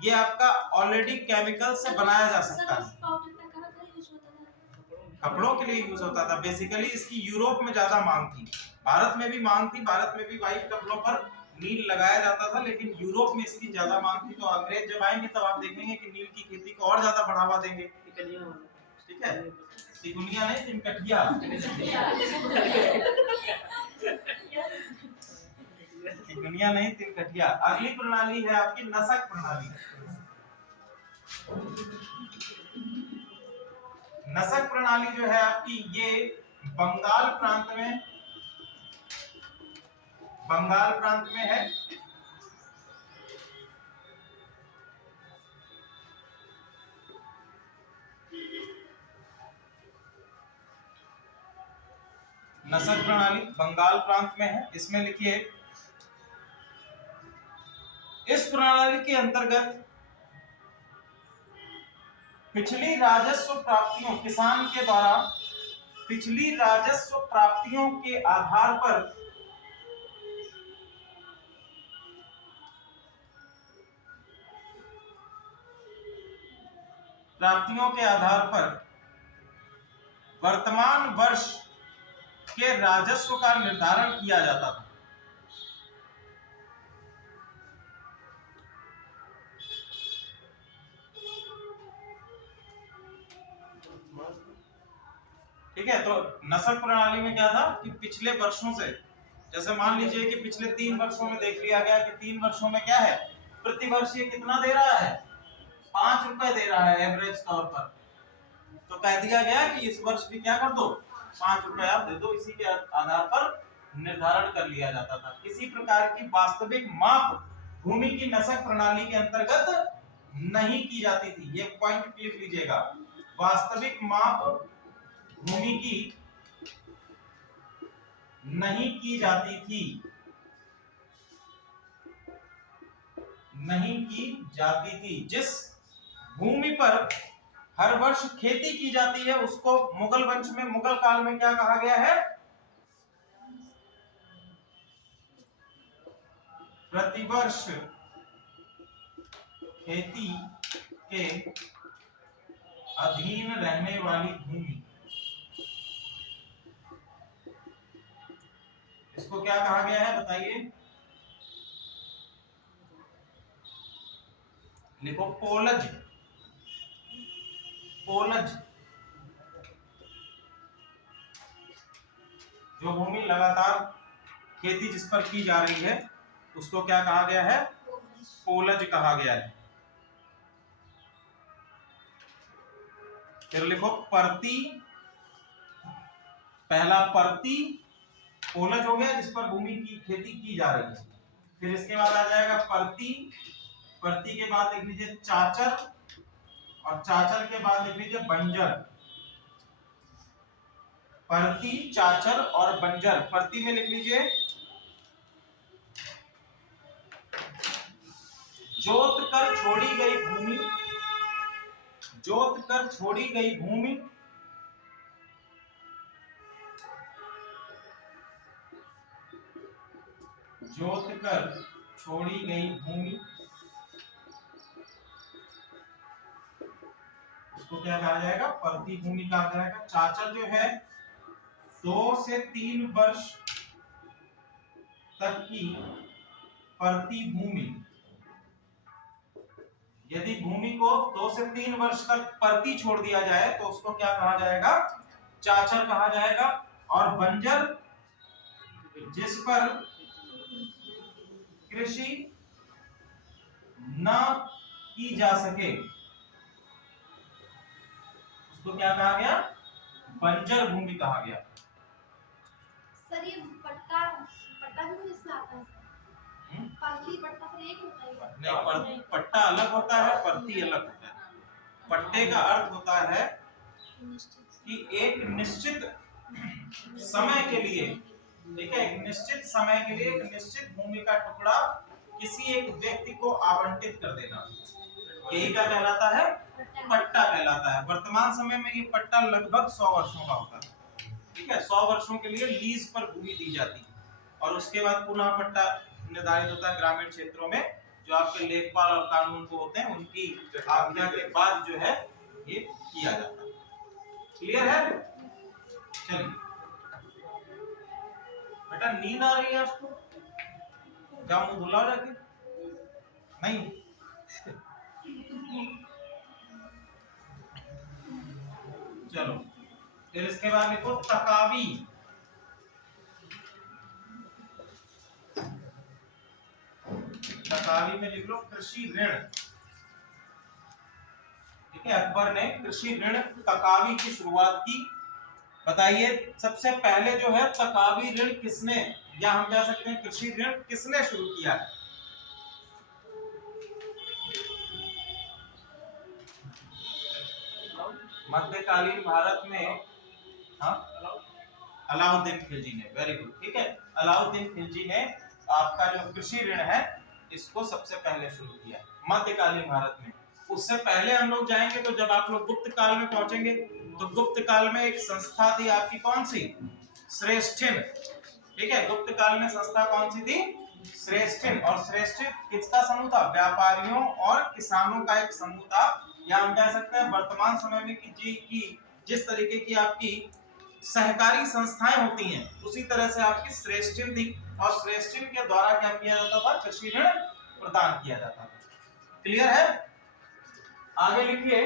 ये आपका ऑलरेडी केमिकल से बनाया जा सकता है। कपड़ों के लिए यूज होता था। बेसिकली इसकी यूरोप में ज्यादा मांग थी, भारत में भी मांग थी, भारत में भी व्हाइट कपड़ों पर नील लगाया जाता था, लेकिन यूरोप में इसकी ज्यादा मांग थी। तो अंग्रेज जब आएंगे तब आप देखेंगे कि नील की खेती को और ज्यादा बढ़ावा देंगे, ठीक है। तिगुनिया नहीं, तिनकटिया। तिगुनिया नहीं, तिनकटिया। अगली प्रणाली है आपकी नसक प्रणाली। नसक प्रणाली जो है आपकी ये बंगाल प्रांत में है। नसक प्रणाली बंगाल प्रांत में है। इसमें लिखिए, इस प्रणाली के अंतर्गत पिछली राजस्व प्राप्तियों, किसान के द्वारा पिछली राजस्व प्राप्तियों के आधार पर वर्तमान वर्ष के राजस्व का निर्धारण किया जाता था। ठीक है, तो नसक प्रणाली में क्या था कि पिछले वर्षों से, जैसे मान लीजिए कि पिछले 3 वर्षों में देख लिया गया कि 3 वर्षों में क्या है, प्रति वर्ष ये कितना दे रहा है, 5 रुपए दे रहा है एवरेज तौर पर। तो कह दिया गया कि इस वर्ष भी क्या कर दो, 5 रुपए आप दे दो। इसी के आधार पर निर्धारण कर लिया जाता था। किसी प्रकार की वास्तविक माप भूमि की नसक प्रणाली के अंतर्गत नहीं की जाती थी। ये पॉइंट लिख लीजिएगा, वास्तविक माप भूमि की नहीं की जाती थी, नहीं की जाती थी। जिस भूमि पर हर वर्ष खेती की जाती है उसको मुगल वंश में, मुगल काल में क्या कहा गया है, प्रतिवर्ष खेती के अधीन रहने वाली भूमि। इसको क्या कहा गया है बताइए, लिखो पोलज। पोलज जो भूमि लगातार खेती जिस पर की जा रही है उसको क्या कहा गया है, पोलज कहा गया है। फिर लिखो परती, पहला परती पोलज हो गया जिस पर भूमि की खेती की जा रही है। फिर इसके बाद आ जाएगा परती, परती के बाद लिख लीजिए चाचर, और चाचर के बाद लिख लीजिए बंजर। परती, चाचर और बंजर। परती में लिख लीजिए जोत कर छोड़ी गई भूमि, जोत कर छोड़ी गई भूमि जोत कर छोड़ी गई भूमि, उसको क्या कहा जाएगा? परती भूमि कहा जाएगा। चाचर जो है 2 से 3 वर्ष तक की परती भूमि, यदि भूमि को 2 से 3 वर्ष तक परती छोड़ दिया जाए तो उसको क्या कहा जाएगा? चाचर कहा जाएगा। और बंजर जिस पर कृषि न की जा सके उसको क्या कहा गया? बंजर भूमि कहा गया। सर ये पट्टा पट्टा भी कुछ इसमें आता है सर? परती पट्टा फिर एक होता है? नहीं, पट्टा अलग होता है, परती अलग होता है। पट्टे का अर्थ होता है कि एक निश्चित समय के लिए, ठीक है, एक निश्चित समय के लिए एक निश्चित भूमि का टुकड़ा किसी एक व्यक्ति को आवंटित कर देना, यही क्या कहलाता है? पट्टा कहलाता है। वर्तमान समय में ये पट्टा लगभग 100 वर्षों का होता है, ठीक है। 100 वर्षों के लिए लीज पर भूमि दी जाती है और उसके बाद पुनः पट्टा निर्धारित होता है ग्रामीण क्षेत्रों में, जो आपके लेखपाल और कानून को होते हैं उनकी आज्ञा के बाद जो है ये किया जाता है। क्लियर है? चलिए बेटा, नींद आ रही है आपको? जाओ मुंह धुलाओ जाके। नहीं, चलो फिर इसके बाद लिखो तकावी। तकावी में लिख लो कृषि ऋण, ठीक है। अकबर ने कृषि ऋण तकावी की शुरुआत की। बताइए सबसे पहले जो है तकावी ऋण किसने, या हम कह सकते हैं कृषि ऋण किसने शुरू किया है? मध्यकालीन भारत में, हाँ, अलाउद्दीन खिलजी ने। वेरी गुड, ठीक है। अलाउद्दीन खिलजी ने आपका जो कृषि ऋण है इसको सबसे पहले शुरू किया मध्यकालीन भारत में। उससे पहले हम लोग जाएंगे तो जब आप लोग गुप्त काल में पहुंचेंगे तो गुप्त काल में एक संस्था थी आपकी, कौन सी? श्रेष्ठिन, ठीक है। गुप्त काल में संस्था कौन सी थी? श्रेष्ठिन। और श्रेष्ठिन किसका समूह था? व्यापारियों और किसानों का एक समूह था। या हम कह सकते हैं वर्तमान समय में कि जिस तरीके की आपकी सहकारी संस्थाएं होती हैं उसी तरह से आपकी श्रेष्ठिन थी, और श्रेष्ठिन के द्वारा क्या किया जाता था? कृषि ऋण प्रदान किया जाता था। क्लियर है? आगे लिखिए।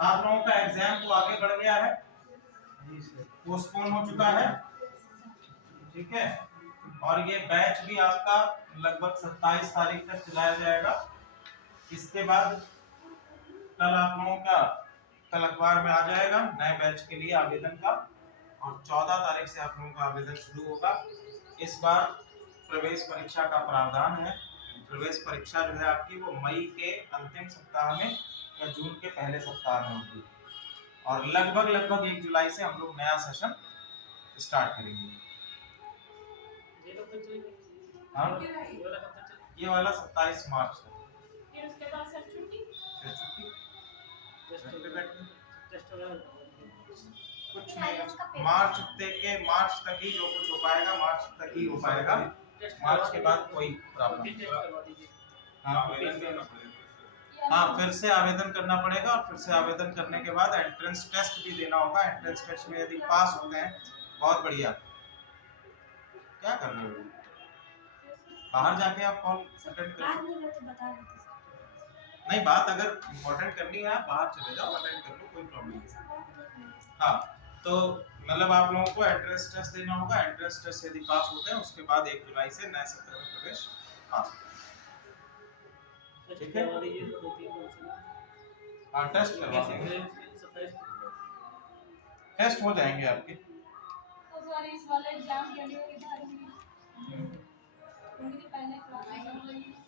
आप लोगों का एग्जाम तो आगे बढ़ गया है, पोस्टपोन हो चुका है, ठीक है। और ये बैच भी आपका लगभग 27 तारीख तक चलाया जाएगा। इसके बाद कल आप लोगों का, कल अखबार में आ जाएगा नए बैच के लिए आवेदन का, और 14 तारीख से आप लोगों का आवेदन शुरू होगा। इस बार प्रवेश परीक्षा का प्रावधान है। प्रवेश परीक्षा जो है आपकी वो मई के अंतिम सप्ताह में या जून के पहले सप्ताह में होगी, और लगभग 1 जुलाई से हम लोग नया सेशन स्टार्ट करेंगे। हाँ, ये वाला 27 मार्च तक। फिर उसके बाद सर छुट्टी? फिर छुट्टी। कुछ नहीं, मार्च तक ही जो कुछ हो पाएगा मार्च तक ही हो पाएगा। मार्च के बाद कोई प्रॉब्लम नहीं। हाँ, फिर से आवेदन करना पड़ेगा, और फिर से आवेदन करने के बाद एंट्रेंस टेस्ट भी देना होगा। एंट्रेंस टेस्ट में यदि पास होते हैं बहुत बढ़िया। क्या कर रहे हो? बाहर जाके आप कॉल अटेंड कर, नहीं बात अगर इम्पोर्टेंट करनी है आप बाहर चले जाओ, अटेंड कर लो, कोई प्रॉब्लम नहीं। हाँ, तो मतलब आप लोगों को एंट्रेंस टेस्ट देना होगा। एंट्रेंस टेस्ट यदि पास होते हैं उसके बाद 1 जुलाई से नए सत्र में प्रवेश पास, ठीक है। हाँ, टेस्ट करवा देंगे, टेस्ट हो जाएंगे आपके। तो सर इस वाले एग्जाम के लिए इधर ही उनकी पहले क्लास चल रही है,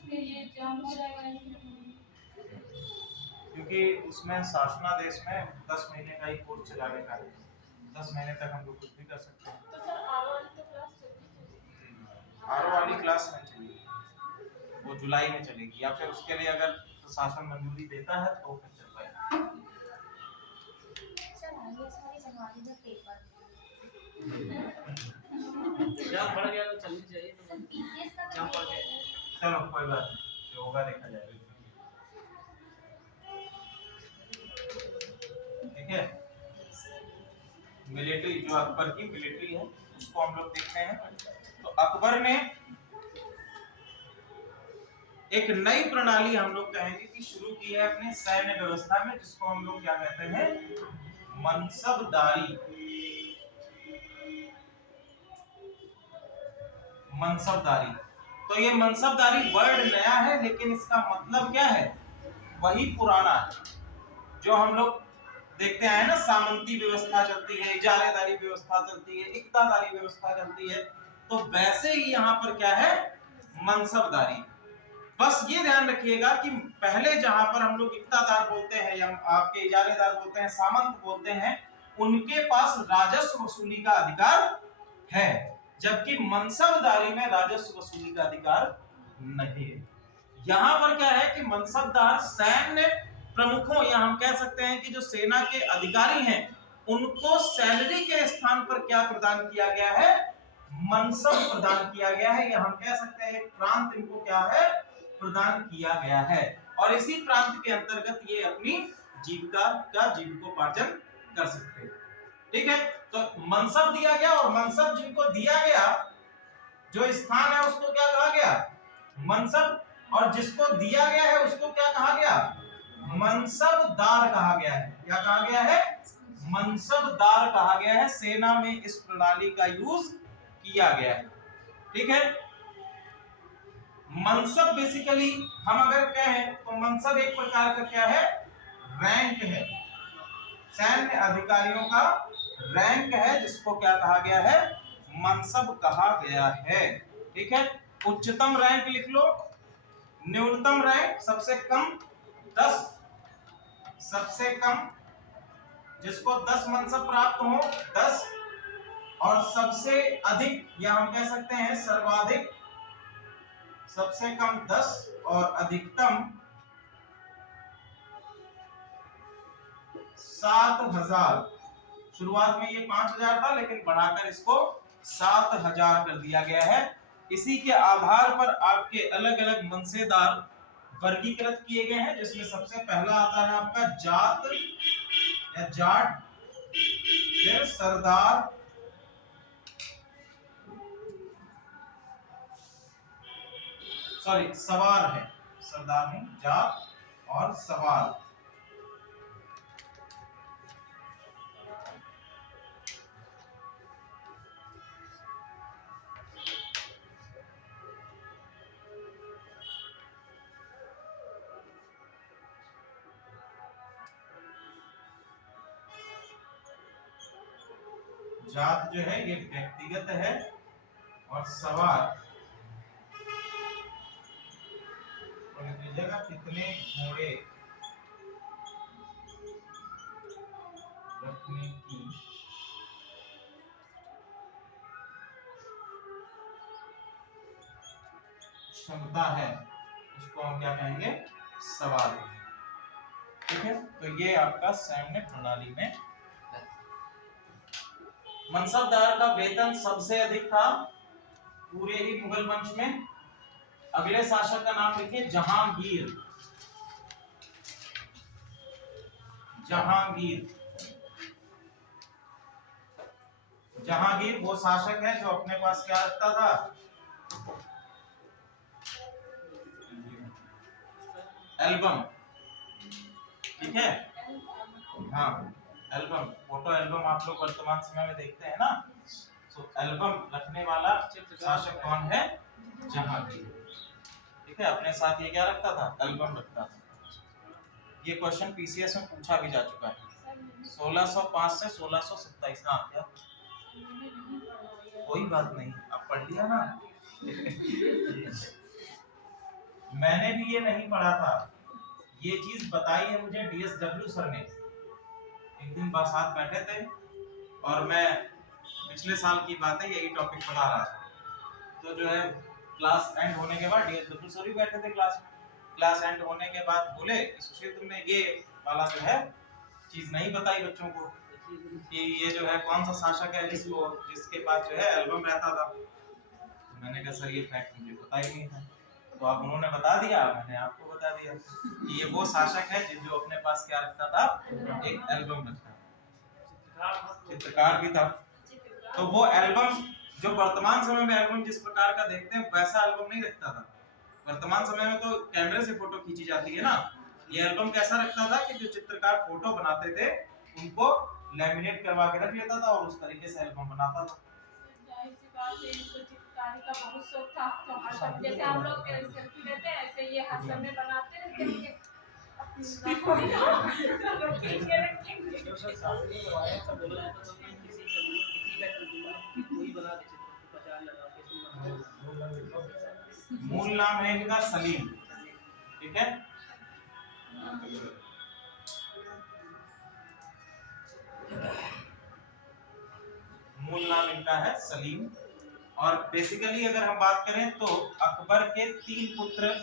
फिर ये एग्जाम हो जाएगा क्योंकि उसमें शासनादेश में 10 महीने का ही कोर्स चलाने का है। 10 महीने तक हम लोग कुछ भी कर सकते हैं। तो सर आर वाली तो क्लास चलती है। आर वाली क्लास नहीं चली, वो जुलाई में चलेगी, या फिर उसके लिए अगर प्रशासन मंजूरी देता है तो फिर चल पाएगा। सर आगे सारी जनवरी में पेपर एग्जाम पड़ गया तो चलनी चाहिए तो सर पीसीएस का एग्जाम पड़ गया। चलो कोई बात नहीं, जो होगा देखा जाएगा। ठीक है, मिलिट्री जो अकबर की मिलिट्री है उसको हम लोग देखते हैं। तो अकबर ने एक नई प्रणाली हम लोग कहेंगे कि शुरू की है अपने सैन्य व्यवस्था में, जिसको हम लोग क्या कहते हैं, मनसबदारी। मनसबदारी, तो ये मनसबदारी वर्ड नया है लेकिन इसका मतलब क्या है, वही पुराना है जो हम लोग देखते हैं ना। सामंती व्यवस्था चलती है, इजारेदारी व्यवस्था चलती है, इक्तादारी व्यवस्था चलती है, तो वैसे ही यहाँ पर क्या है, मनसबदारी। बस ये ध्यान रखिएगा कि पहले जहां पर हम लोग इक्तादार बोलते हैं या आपके इजारेदार बोलते हैं, सामंत बोलते हैं, उनके पास राजस्व वसूली का अधिकार है, जबकि मनसबदारी में राजस्व वसूली का अधिकार नहीं है। यहाँ पर क्या है कि मनसबदार सैन्य प्रमुखों या हम कह सकते हैं कि जो सेना के अधिकारी हैं उनको सैलरी के स्थान पर क्या प्रदान किया गया है, मनसब प्रदान किया गया है, या हम कह सकते हैं एक प्रांत इनको क्या है, प्रदान किया गया है, और इसी प्रांत के अंतर्गत ये अपनी जीविका का जीविकोपार्जन कर सकते हैं। ठीक है, तो मनसब दिया गया, और मनसब जिनको दिया गया, जो स्थान है उसको क्या कहा गया, मनसब, और जिसको दिया गया है उसको क्या कहा गया, मनसबदार कहा गया है। क्या कहा गया है, मनसबदार कहा गया है। सेना में इस प्रणाली का यूज किया गया है। ठीक है, मनसब बेसिकली हम अगर कहें तो मनसब एक प्रकार का क्या है, रैंक है, सैन्य अधिकारियों का रैंक है, जिसको क्या कहा गया है, मनसब कहा गया है। ठीक है, उच्चतम रैंक लिख लो, न्यूनतम रैंक, सबसे कम 10, सबसे कम जिसको 10 मनसब प्राप्त हो 10, और सबसे अधिक या हम कह सकते हैं सर्वाधिक, सबसे कम 10 और अधिकतम 7000। शुरुआत में ये 5000 था लेकिन बढ़ाकर इसको 7000 कर दिया गया है। इसी के आधार पर आपके अलग अलग मनसेदार वर्गीकृत किए गए हैं, जिसमें सबसे पहला आता है आपका जाट या जाट, फिर सरदार, सॉरी सवार है, सरदार नहीं, जाट और सवार। जात जो है ये व्यक्तिगत है, और सवार लिख लीजिएगा, कितने घोड़े रखने की क्षमता है, उसको हम क्या कहेंगे, सवार। ठीक है, तो ये आपका सैन्य प्रणाली में मनसबदार का वेतन सबसे अधिक था पूरे ही मुगल वंश में। अगले शासक का नाम लिखिए, जहांगीर। जहांगीर, जहांगीर वो शासक है जो अपने पास क्या रखता था, एल्बम। ठीक है, हाँ एल्बम, फोटो एल्बम आप लोग वर्तमान समय में देखते हैं ना, तो एल्बम रखने वाला शासक कौन है, जहांगीर। ठीक है, अपने साथ ये क्या रखता था, एल्बम रखता था। ये क्वेश्चन पीसीएस में पूछा भी जा चुका है 1605 से 1627। हाँ क्या, कोई बात नहीं, अब पढ़ लिया ना। मैंने भी ये नहीं पढ़ा था, ये चीज बताई है मुझे डीएसडब्ल्यू सर ने। एक दिन साथ बैठे थे और मैं पिछले साल की बात है यही टॉपिक पढ़ा रहा था, तो जो है क्लास एंड होने के बाद डीएसडब्ल्यू सर भी बैठे थे क्लास में। क्लास एंड होने के बाद बोले कि सुशील तुमने ये वाला जो है चीज नहीं बताई बच्चों को कि ये जो है कौन सा शासक है जिसके पास जो है एल्बम रहता था। तो मैंने कहा सर ये फैक्ट मुझे पता ही नहीं था। तो अब उन्होंने बता दिया, मैंने आपको बता दिया कि ये वो शासक है जो अपने पास क्या रखता था, एक एल्बम रखता था, चित्रकार भी था। तो वो एल्बम जो वर्तमान समय में एल्बम जिस प्रकार का देखते हैं वैसा एल्बम नहीं रखता था। वर्तमान समय में तो कैमरे से फोटो खींची जाती है ना, ये एल्बम कैसा रखता था कि जो चित्रकार फोटो बनाते थे उनको लैमिनेट करवा के रख लेता था और उस तरीके से एल्बम बनाता था। जाहिर सी बात है, इनको चित्रकारी का बहुत शौक था। तो हर समय जैसे हम लोग सेल्फी लेते हैं ऐसे ये हर समय बनाते रहते होंगे खींच के रखेंगे। जो सर सामने करवाया था बोला जाता था कि किसी का कोई बना दे चित्र को पहचान लगा के मूल नाम है इनका सलीम, ठीक है। मूल नाम इनका है सलीम। और बेसिकली अगर हम बात करें तो अकबर के 3 पुत्र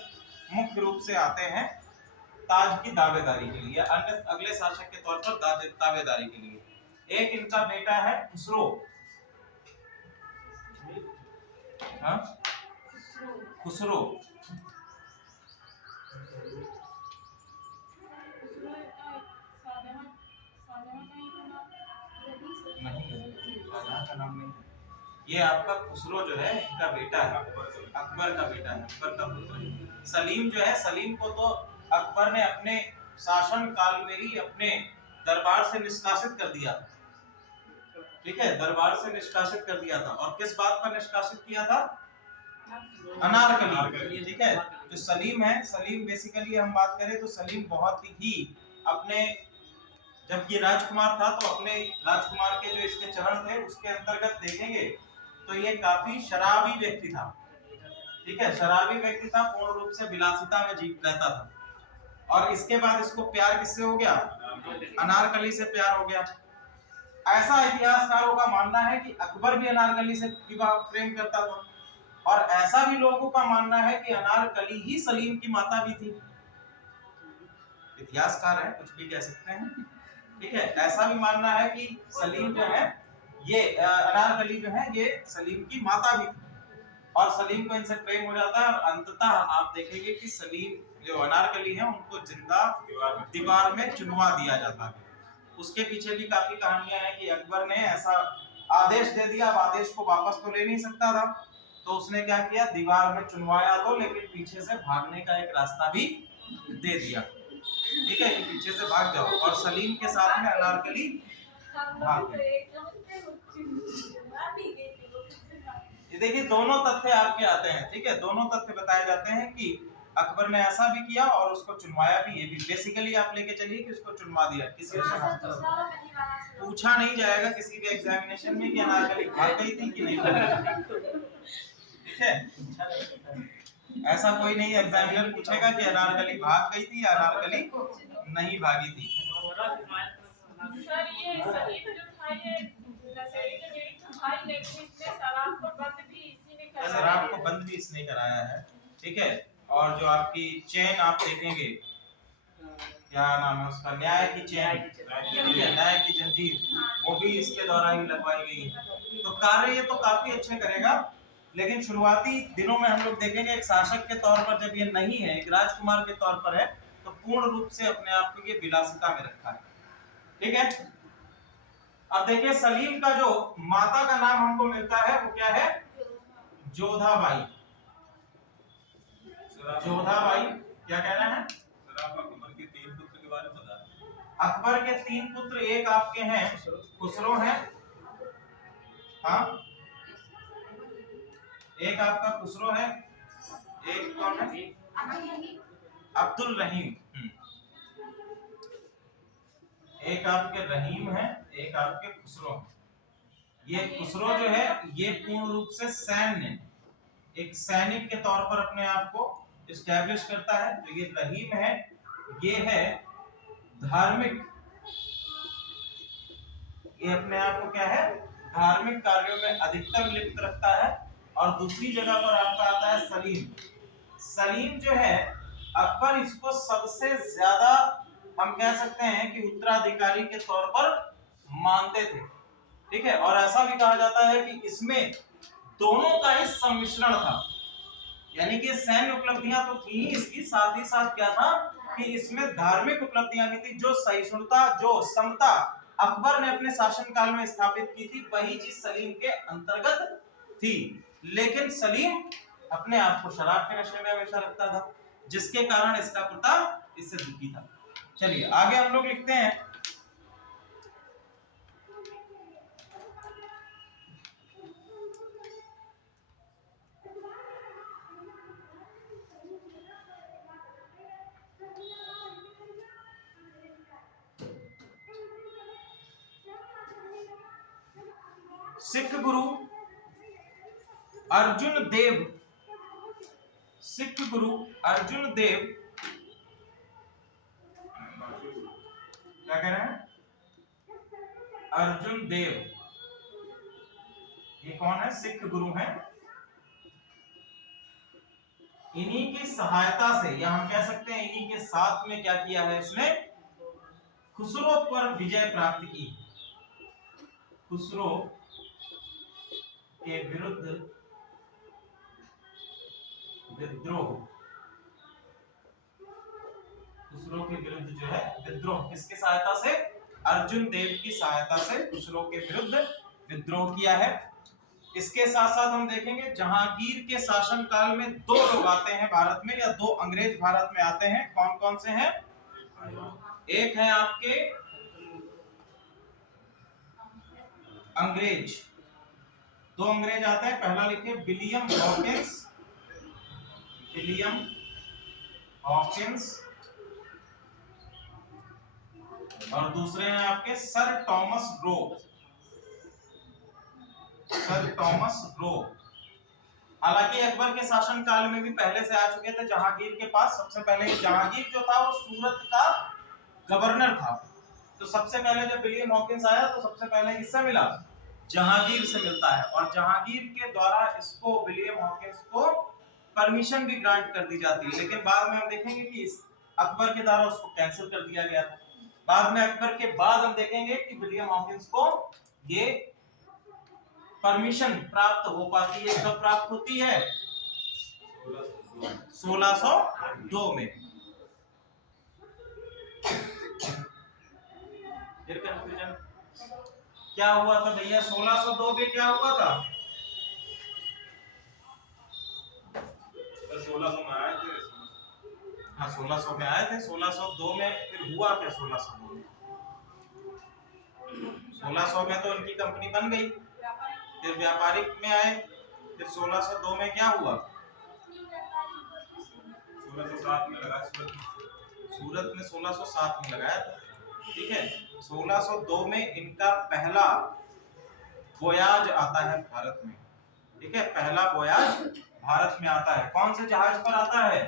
मुख्य रूप से आते हैं ताज की दावेदारी के लिए, अन्य अगले शासक के तौर पर दावेदारी के लिए। एक इनका बेटा है खुसरो, हाँ खुसरो, का नाम नहीं, ये आपका खुसरो जो है इनका बेटा है, अकबर का बेटा है, अकबर का पुत्र है। सलीम जो है, सलीम को तो अकबर ने अपने शासन काल में ही अपने दरबार से निष्कासित कर दिया, ठीक है, दरबार से निष्कासित कर दिया था। और किस बात पर निष्कासित किया था? अनारकली, ठीक है। जो सलीम है, सलीम बेसिकली हम बात करें तो सलीम बहुत ही अपने, जब ये राजकुमार था तो अपने राजकुमार के जो इसके चरण थे उसके अंतर्गत देखेंगे तो ये काफी शराबी व्यक्ति था, ठीक है, शराबी व्यक्ति था, पूर्ण रूप से विलासिता में जी रहता था। और इसके बाद इसको प्यार किससे हो गया? अनारकली से प्यार हो गया। ऐसा इतिहासकारों का मानना है कि अकबर भी अनारकली से विवाह प्रेम करता था, और ऐसा भी लोगों का मानना है कि अनारकली ही सलीम की माता भी थी। इतिहासकार है, कुछ भी कह सकते हैं, ठीक है। ऐसा भी मानना है कि सलीम जो है, ये अनारकली जो है ये सलीम की माता भी थी, और सलीम को इनसे प्रेम हो जाता है। और अंततः आप देखेंगे कि सलीम जो अनारकली है उनको जिंदा दीवार में चुनवा दिया जाता है। उसके पीछे भी काफी कहानियां हैं कि अकबर ने ऐसा आदेश दे दिया, अब आदेश को वापस तो ले नहीं सकता था, तो उसने क्या किया, दीवार में चुनवाया तो, लेकिन पीछे से भागने का एक रास्ता भी दे दिया, ठीक है, कि पीछे से भाग जाओ। और सलीम के साथ में अनारकली भाग गई। ये देखिए दोनों तथ्य आपके आते हैं, ठीक है, दोनों तथ्य बताए जाते हैं कि अकबर ने ऐसा भी किया और उसको चुनवाया भी। ये भी बेसिकली आप लेके चलिए कि उसको चुनवा दिया, किसी से पूछा नहीं जाएगा किसी भी एग्जामिनेशन में कि अनारकली भाग गई थी कि नहीं भाग गई, ठीक है। ऐसा कोई नहीं एग्जामिनर पूछेगा कि अनारकली भाग गई थी या अनारकली नहीं भागी थी। सर ये सलीम जो था ये नशेड़ी तो मेरी तो भाई, लेकिन इसने शराब को बंद भी इसी ने कराया, शराब को बंद भी इसने कराया है, ठीक है। और जो आपकी चेन आप देखेंगे, क्या नाम है उसका, न्याय की चेन, ठीक है, न्याय की जंजीर, वो भी इसके द्वारा ही लगवाई गई है। तो कार्य ये तो काफी अच्छे करेगा, लेकिन शुरुआती दिनों में हम लोग देखेंगे एक शासक के तौर पर जब ये नहीं है, एक राजकुमार के तौर पर है, तो पूर्ण रूप से अपने आप को ये विलासिता में रखा है, ठीक है। अब देखिए सलीम का जो माता का नाम हमको मिलता है वो क्या है? जोधाबाई। जोधाबाई, क्या कहना है? अकबर के 3 पुत्र के बारे में बता। अकबर के 3 पुत्र, एक आपके हैं खुसरो हैं, हाँ, एक आपका खुसरो है, एक कौन है? अब्दुल रहीम, एक आपके रहीम है, एक आपके खुसरो है। ये खुसरो जो है ये पूर्ण रूप से सैन्य, एक सैनिक के तौर पर अपने आप को इस्टेब्लिश करता है। जो ये रहीम है ये है धार्मिक, ये अपने आप को क्या है, धार्मिक कार्यों में अधिकतर लिप्त रखता है, और दूसरी जगह पर आपका आता है सलीम। सलीम जो है अकबर इसको सबसे ज्यादा हम कह सकते हैं कि उत्तराधिकारी के तौर पर मानते थे, ठीक है। और ऐसा भी कहा जाता है कि इसमें दोनों का ही सम्मिश्रण था, यानी कि सैन्य उपलब्धियां तो थी ही इसकी, साथ ही साथ क्या था कि इसमें धार्मिक उपलब्धियां भी थी। जो सहिष्णुता, जो समता अकबर ने अपने शासनकाल में स्थापित की थी, वही चीज सलीम के अंतर्गत थी। लेकिन सलीम अपने आप को शराब के नशे में हमेशा रखता था, जिसके कारण इसका पिता इससे दुखी था। चलिए आगे हम लोग लिखते हैं। सिख गुरु अर्जुन देव, सिख गुरु अर्जुन देव क्या कह रहे हैं? अर्जुन देव ये कौन है? सिख गुरु हैं। इन्हीं की सहायता से, या हम कह सकते हैं इन्हीं के साथ में क्या किया है इसने? खुसरो पर विजय प्राप्त की। खुसरो के विरुद्ध विद्रोह, खुसरो के विरुद्ध जो है विद्रोह, किसकी सहायता से? अर्जुन देव की सहायता से खुसरो के विरुद्ध विद्रोह किया है। इसके साथ साथ हम देखेंगे जहांगीर के शासन काल में दो लोग आते हैं भारत में, या दो अंग्रेज भारत में आते हैं। कौन कौन से हैं? एक है आपके अंग्रेज, दो अंग्रेज आते हैं। पहला लिखिए विलियम हॉकिंस, विलियम हॉकिंस, और दूसरे हैं आपके sir Thomas Roe, sir Thomas Roe. हालांकि अकबर के शासन काल में भी पहले से आ चुके थे जहांगीर के पास। सबसे पहले जहांगीर जो था वो सूरत का गवर्नर था, तो सबसे पहले जब विलियम हॉकिंस आया तो सबसे पहले किससे मिला? जहांगीर से मिलता है। और जहांगीर के द्वारा इसको, विलियम हॉकिंस को परमिशन भी ग्रांट कर दी जाती है, लेकिन बाद में हम देखेंगे कि अकबर के द्वारा उसको कैंसिल कर दिया गया था। बाद में अकबर के बाद हम देखेंगे कि विलियम हॉकिंस को ये परमिशन प्राप्त हो पाती है। कब प्राप्त होती है? 1602 में। फिर कंफ्यूजन क्या हुआ था भैया? 1602 में क्या हुआ था? 1600 में आए थे। हाँ 1600 में आए थे। 1602 में फिर हुआ क्या? 1602 में 1600 में तो इनकी कंपनी बन गई, फिर व्यापारिक में आए, फिर 1602 में क्या हुआ? 1607 में लगा सूरत में 1607 में लगाया था, ठीक है। 1602 में इनका पहला वोयाज आता है भारत में, ठीक है। पहला वोयाज भारत में आता है। कौन से जहाज पर आता है?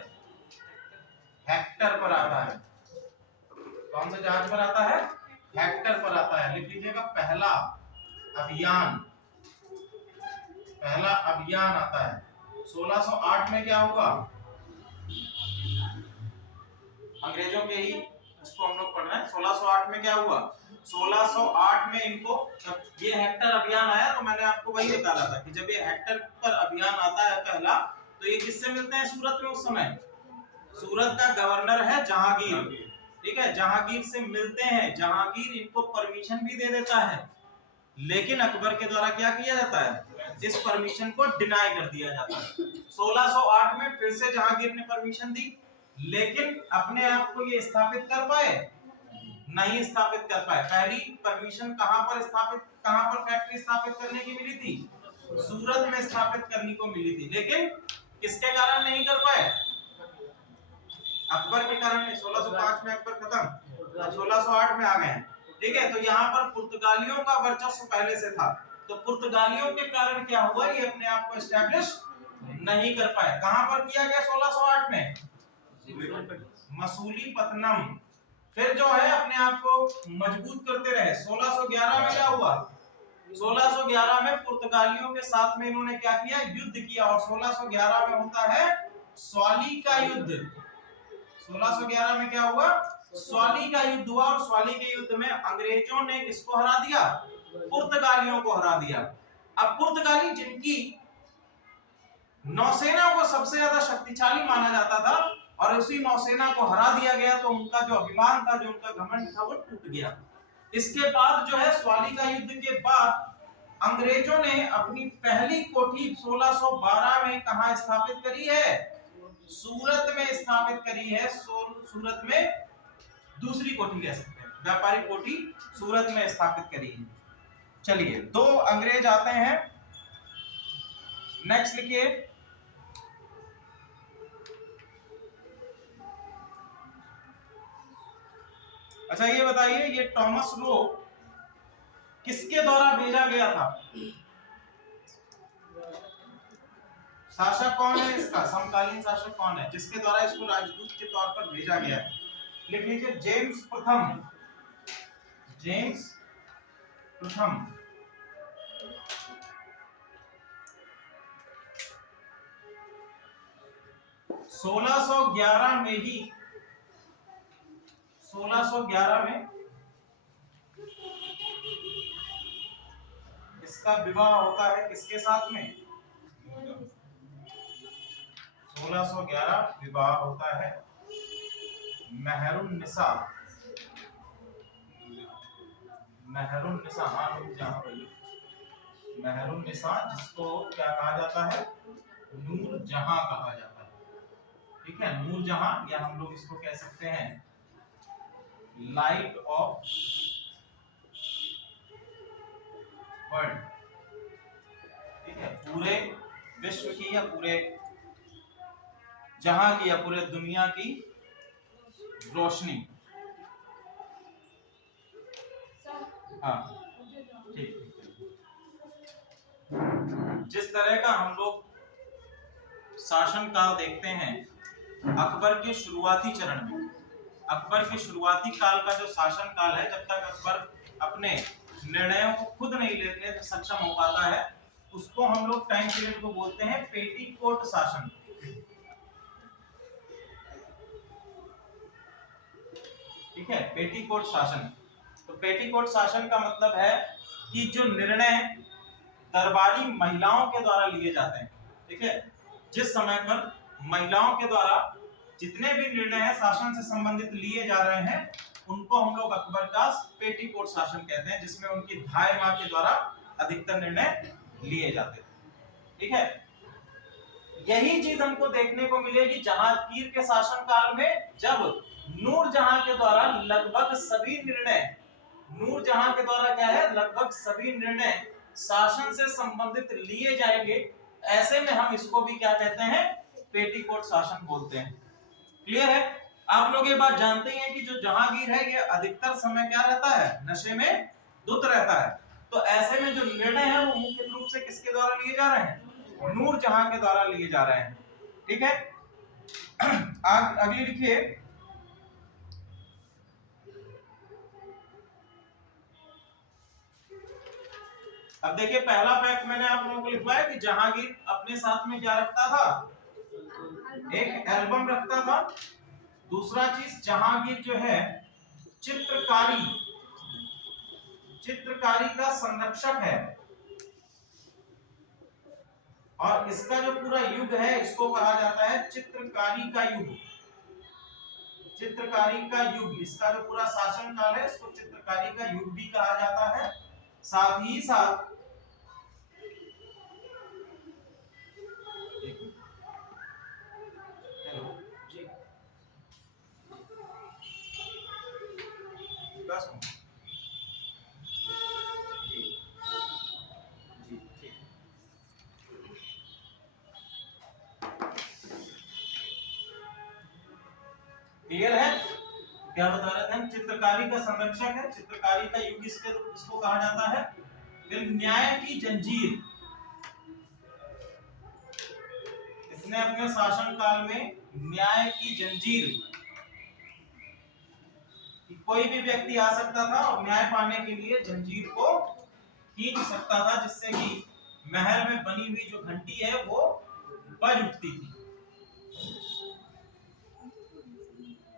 हेक्टर पर आता है। कौन से जहाज पर आता है? हेक्टर पर आता है। लिख लीजिएगा पहला अभियान, पहला अभियान आता है। 1608 में क्या हुआ? अंग्रेजों के ही इसको हम लोग पढ़ रहे हैं। 1608 में क्या हुआ? 1608 में इनको, जब ये हेक्टर अभियान आया तो मैंने आपको वही बता रहा था कि जब ये हेक्टर पर अभियान आता है पहला, तो ये किससे मिलते हैं सूरत में? उस समय सूरत का गवर्नर है जहांगीर, ठीक है। जहांगीर से मिलते हैं। जहांगीर इनको परमिशन भी दे देता है, लेकिन अकबर के द्वारा क्या किया जाता है? इस परमिशन को डिनाई कर दिया जाता है। 1608 में फिर से जहांगीर ने परमिशन दी, लेकिन अपने आप को ये स्थापित कर पाए? नहीं स्थापित कर पाए। पहली परमिशन कहां पर स्थापित, कहां पर फैक्ट्री स्थापित करने की मिली थी? सूरत में स्थापित करने को मिली थी, लेकिन किसके कारण नहीं कर पाए? अकबर के कारण नहीं। 1605 में अकबर खत्म, अब 1608 में आ गए हैं, ठीक है। तो यहाँ पर पुर्तगालियों का वर्चस्व पहले से था, तो पुर्तगालियों के कारण क्या हुआ? ये अपने आप को एस्टैब्लिश नहीं कर पाए। कहां पर किया गया 1608 में? मसूलीपट्टनम। फिर जो है अपने आप को मजबूत करते रहे। 1611 में क्या हुआ? 1611 में पुर्तगालियों के साथ में इन्होंने क्या किया, युद्ध किया, और 1611 में होता है स्वाली का युद्ध। 1611 में क्या हुआ, स्वाली का युद्ध हुआ, और स्वाली के युद्ध में अंग्रेजों ने किसको हरा दिया, पुर्तगालियों को हरा दिया। अब पुर्तगाली जिनकी नौसेना को सबसे ज्यादा शक्तिशाली माना जाता था, और उसी नौसेना को हरा दिया गया, तो उनका जो अभिमान था, जो उनका घमंड था, वो टूट गया। इसके बाद जो है स्वाली का युद्ध के बाद अंग्रेजों ने अपनी पहली कोठी 1612 में कहां स्थापित करी है, सूरत में स्थापित करी है। सूरत में दूसरी कोठी कह सकते हैं, व्यापारिक कोठी सूरत में स्थापित करी है। चलिए, 2 अंग्रेज आते हैं, नेक्स्ट लिखिए। अच्छा ये बताइए, ये टॉमस लो किसके द्वारा भेजा गया था, शासक कौन है इसका, समकालीन शासक कौन है जिसके द्वारा इसको राजदूत के तौर पर भेजा गया है? लिख लीजिए, जेम्स प्रथम। जेम्स प्रथम। (1611) में ही 1611 में इसका विवाह होता है किसके साथ में, 1611 विवाह होता है मेहरुन्निसा। मेहरुन्निसा, हाँ जहां पर मेहरुन्निसा, जिसको क्या कहा जाता है, नूर जहां कहा जाता है। ठीक है, नूर जहां, या हम लोग इसको कह सकते हैं लाइट ऑफ वर्ल्ड। ठीक है, पूरे विश्व की या पूरे जहां की या पूरे दुनिया की रोशनी। हाँ ठीक। जिस तरह का हम लोग शासन काल देखते हैं अकबर के शुरुआती चरण में, अकबर के शुरुआती काल का जो शासन काल है, जब तक अकबर अपने निर्णयों को खुद नहीं लेने में सक्षम हो पाता है, उसको हम लोग टाइम पीरियड को बोलते हैं पेटीकोट शासन। ठीक है, पेटीकोट शासन। तो पेटीकोट शासन का मतलब है कि जो निर्णय दरबारी महिलाओं के द्वारा लिए जाते हैं। ठीक है, जिस समय पर महिलाओं के द्वारा जितने भी निर्णय हैं शासन से संबंधित लिए जा रहे हैं, उनको हम लोग अकबर का पेटीकोट शासन कहते हैं, जिसमें उनकी धाय माँ के द्वारा अधिकतर निर्णय लिए जाते थे। ठीक है, यही चीज हमको देखने को मिलेगी जहांगीर के शासन काल में, जब नूरजहां के द्वारा लगभग सभी निर्णय, नूरजहां के द्वारा क्या है, लगभग सभी निर्णय शासन से संबंधित लिए जाएंगे। ऐसे में हम इसको भी क्या कहते हैं, पेटीकोट शासन बोलते हैं। क्लियर है? आप लोग ये बात जानते हैं कि जो जहांगीर है, ये अधिकतर समय क्या रहता है, नशे में धुत रहता है। तो ऐसे में जो निर्णय है वो मुख्य रूप से किसके द्वारा लिए जा रहे हैं, नूरजहां के द्वारा लिए जा रहे हैं। ठीक है, अगली लिखिए, अब देखिए पहला फैक्ट मैंने आप लोगों को लिखवाया कि जहांगीर अपने साथ में क्या रखता था, एक एल्बम रखता था। दूसरा चीज, जहांगीर जो है चित्रकारी का संरक्षक है, और इसका जो पूरा युग है इसको कहा जाता है चित्रकारी का युग। चित्रकारी का युग, इसका जो पूरा शासन काल है इसको चित्रकारी का युग भी कहा जाता है। साथ ही साथ क्लियर है? क्या बता रहे थे हम, चित्रकारी का संरक्षक है, चित्रकारी का युग इसको कहा जाता है। फिर न्याय की जंजीर, इसने अपने शासन काल में न्याय की जंजीर, कोई भी व्यक्ति आ सकता था और न्याय पाने के लिए जंजीर को खींच सकता था, जिससे कि महल में बनी हुई जो घंटी है वो बज उठती थी।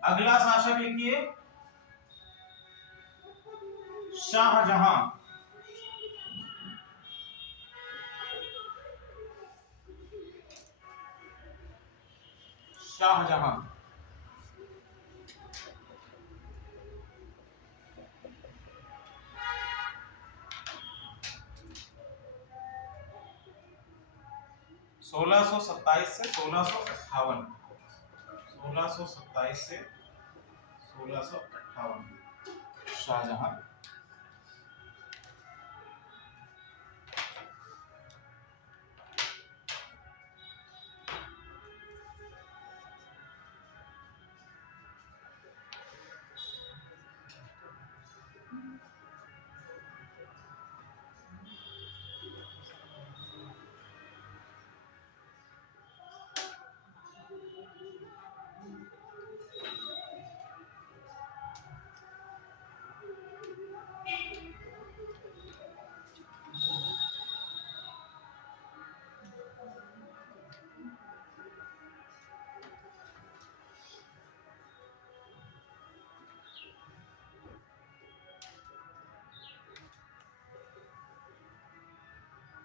अगला शासक लिखिए शाहजहां। शाहजहां 1627 से 1658, 1627 से 1658 शाहजहां।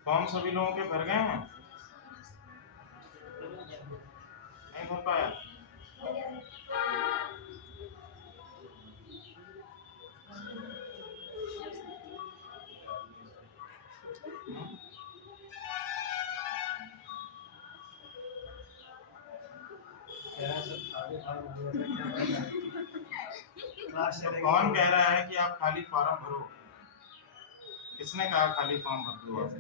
फॉर्म सभी लोगों के भर गए हैं? नहीं भर पाया? कौन कह रहा है कि आप खाली फॉर्म भरो? किसने कहा खाली फॉर्म भर दो आप?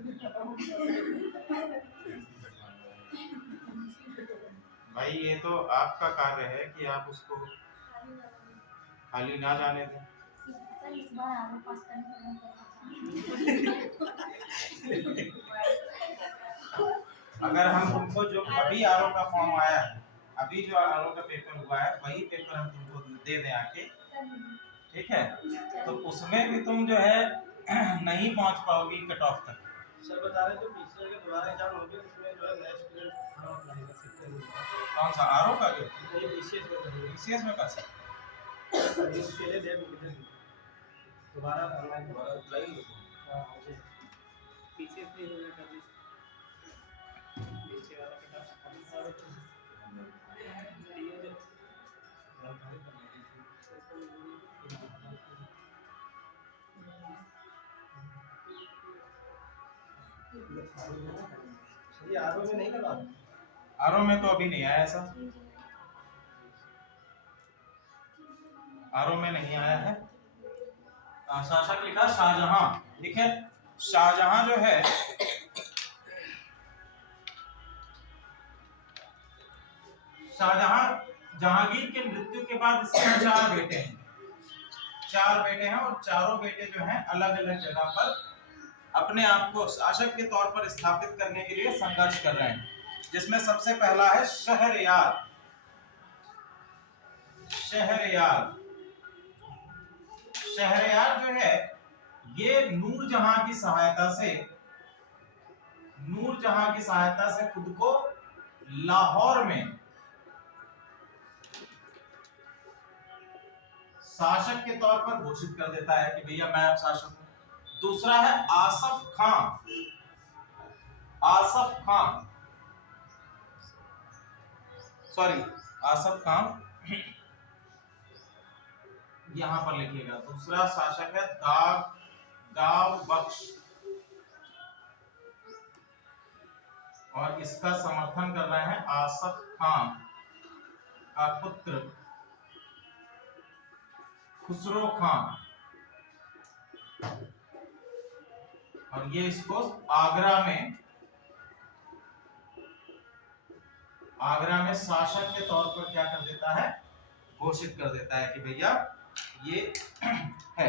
भाई ये तो आपका कार्य है कि आप उसको खाली ना जाने दें। सर इस बार आगे पास करने अगर हम तुमको जो अभी आरओ का फॉर्म आया है, अभी जो आरओ का पेपर हुआ है, वही पेपर हम तुमको दे दें आके, ठीक है? तो उसमें भी तुम जो है नहीं पहुंच पाओगी कट ऑफ तक। सर बता रहे थे पीछे के दोबारा एग्जाम होंगे उसमें जो है नेक्स्ट स्टूडेंट हम अप्लाई कर सकते हैं। कौन सा आरओ का? जो नहीं बीसीएस में कर सकते इसके लिए डेट कितने दोबारा ऑनलाइन दोबारा अप्लाई हां पीछे से हो जाएगा पीछे वाला कटा और ये जो ये आरओ में नहीं करवा? आरओ में तो अभी नहीं आया ऐसा, आरओ में नहीं आया है। शासक लिखा शाहजहां, ठीक है? शाहजहां जो है शाहजहां जहांगीर के मृत्यु के बाद इसके 4 बेटे हैं, 4 बेटे हैं, और चारों बेटे जो हैं अलग अलग जगह पर अपने आप को शासक के तौर पर स्थापित करने के लिए संघर्ष कर रहे हैं। जिसमें सबसे पहला है शहरयार। शहरयार शहरयार जो है ये नूरजहां की सहायता से खुद को लाहौर में शासक के तौर पर घोषित कर देता है कि भैया मैं अब शासक हूं। दूसरा है आसफ खां। यहां पर लिखिएगा। दूसरा शासक है दाव बख्श, और इसका समर्थन कर रहे हैं आसफ खां का पुत्र खुसरो खां, और ये इसको आगरा में शासक के तौर पर क्या कर देता है? घोषित कर देता है कि भैया ये है,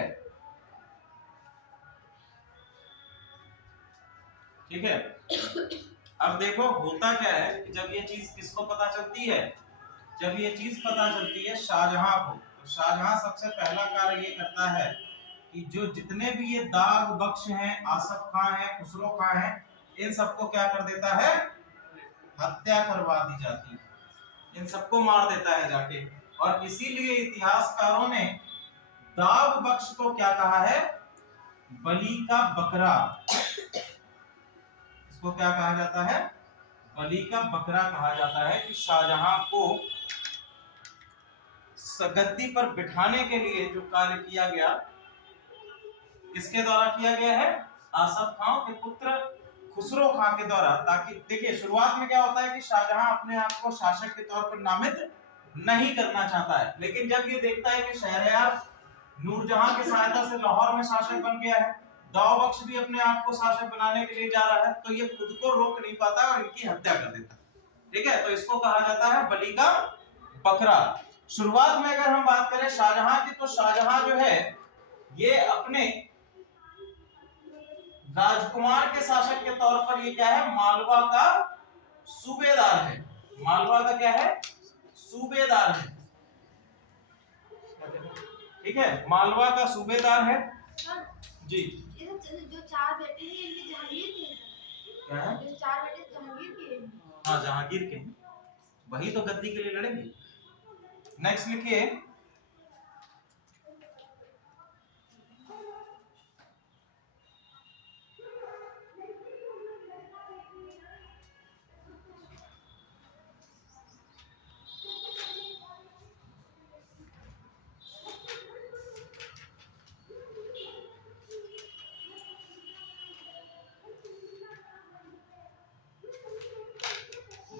ठीक है? अब देखो होता क्या है कि जब ये चीज किसको पता चलती है? जब ये चीज पता चलती है शाहजहां को, तो शाहजहां सबसे पहला कार्य ये करता है कि जो जितने भी ये दाग बख्श हैं, आसफ खां हैं, खुसरो खां हैं, इन सबको क्या कर देता है, हत्या करवा दी जाती है, इन सबको मार देता है जाके। और इसीलिए इतिहासकारों ने दाग बख्श को क्या कहा है, बलि का बकरा। इसको क्या कहा जाता है, बलि का बकरा कहा जाता है। कि शाहजहां को गद्दी पर बिठाने के लिए जो कार्य किया गया, किसके द्वारा किया गया है, आसफ खां के पुत्र खुसरो खां के द्वारा। ताकि देखिए शुरुआत में क्या होता है कि शाहजहां अपने आप को शासक के तौर पर नामित नहीं करना चाहता है, लेकिन जब ये देखता है कि शहरयार नूरजहां की सहायता से लाहौर में शासक बन गया है, दाव बख्श भी अपने आप को शासक बनाने के लिए जा रहा है, तो ये खुद को रोक नहीं पाता और इनकी हत्या कर देता है। ठीक है, तो इसको कहा जाता है बलि का बकरा। शुरुआत में अगर हम बात करें शाहजहां की, तो शाहजहां जो है ये अपने राजकुमार के शासक के तौर पर ये क्या है, मालवा का सूबेदार है। मालवा का क्या है, सूबेदार है। ठीक है, मालवा का सूबेदार है जी। जो 4 बेटे हैं इनके जहांगीर के हैं सर? क्या है, जो 4 बेटे जहांगीर के हैं? हाँ जहांगीर के हैं, वही तो गद्दी के लिए लड़ेंगे। नेक्स्ट लिखिए,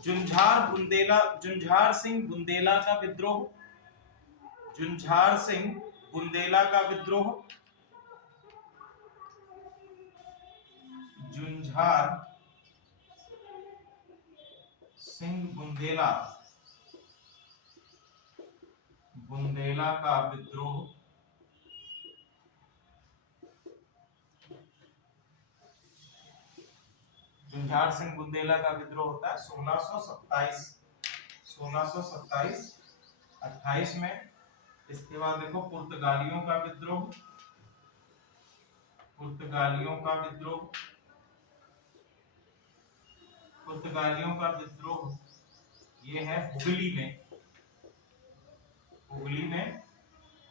झुंझार सिंह बुंदेला का विद्रोह। झुंझार सिंह बुंदेला का विद्रोह। झुंझार सिंह बुंदेला का विद्रोह। झुंझार सिंह बुंदेला का विद्रोह होता है 1627 में। इसके बाद देखो पुर्तगालियों का विद्रोह। पुर्तगालियों का विद्रोह ये है हुगली में,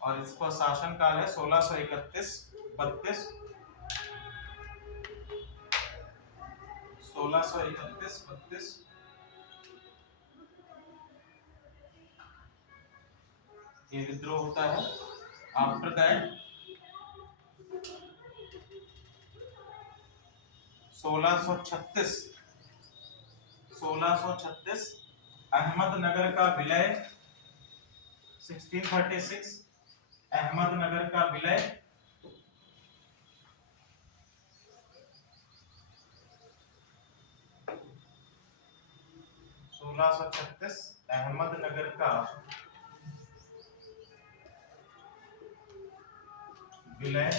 और इसका शासनकाल है 1631-32। 1631-32 ये विद्रोह होता है। आफ्टर दैट 1636 अहमदनगर का विलय। 1636 अहमदनगर का विलय। 1636 अहमदनगर का विलय।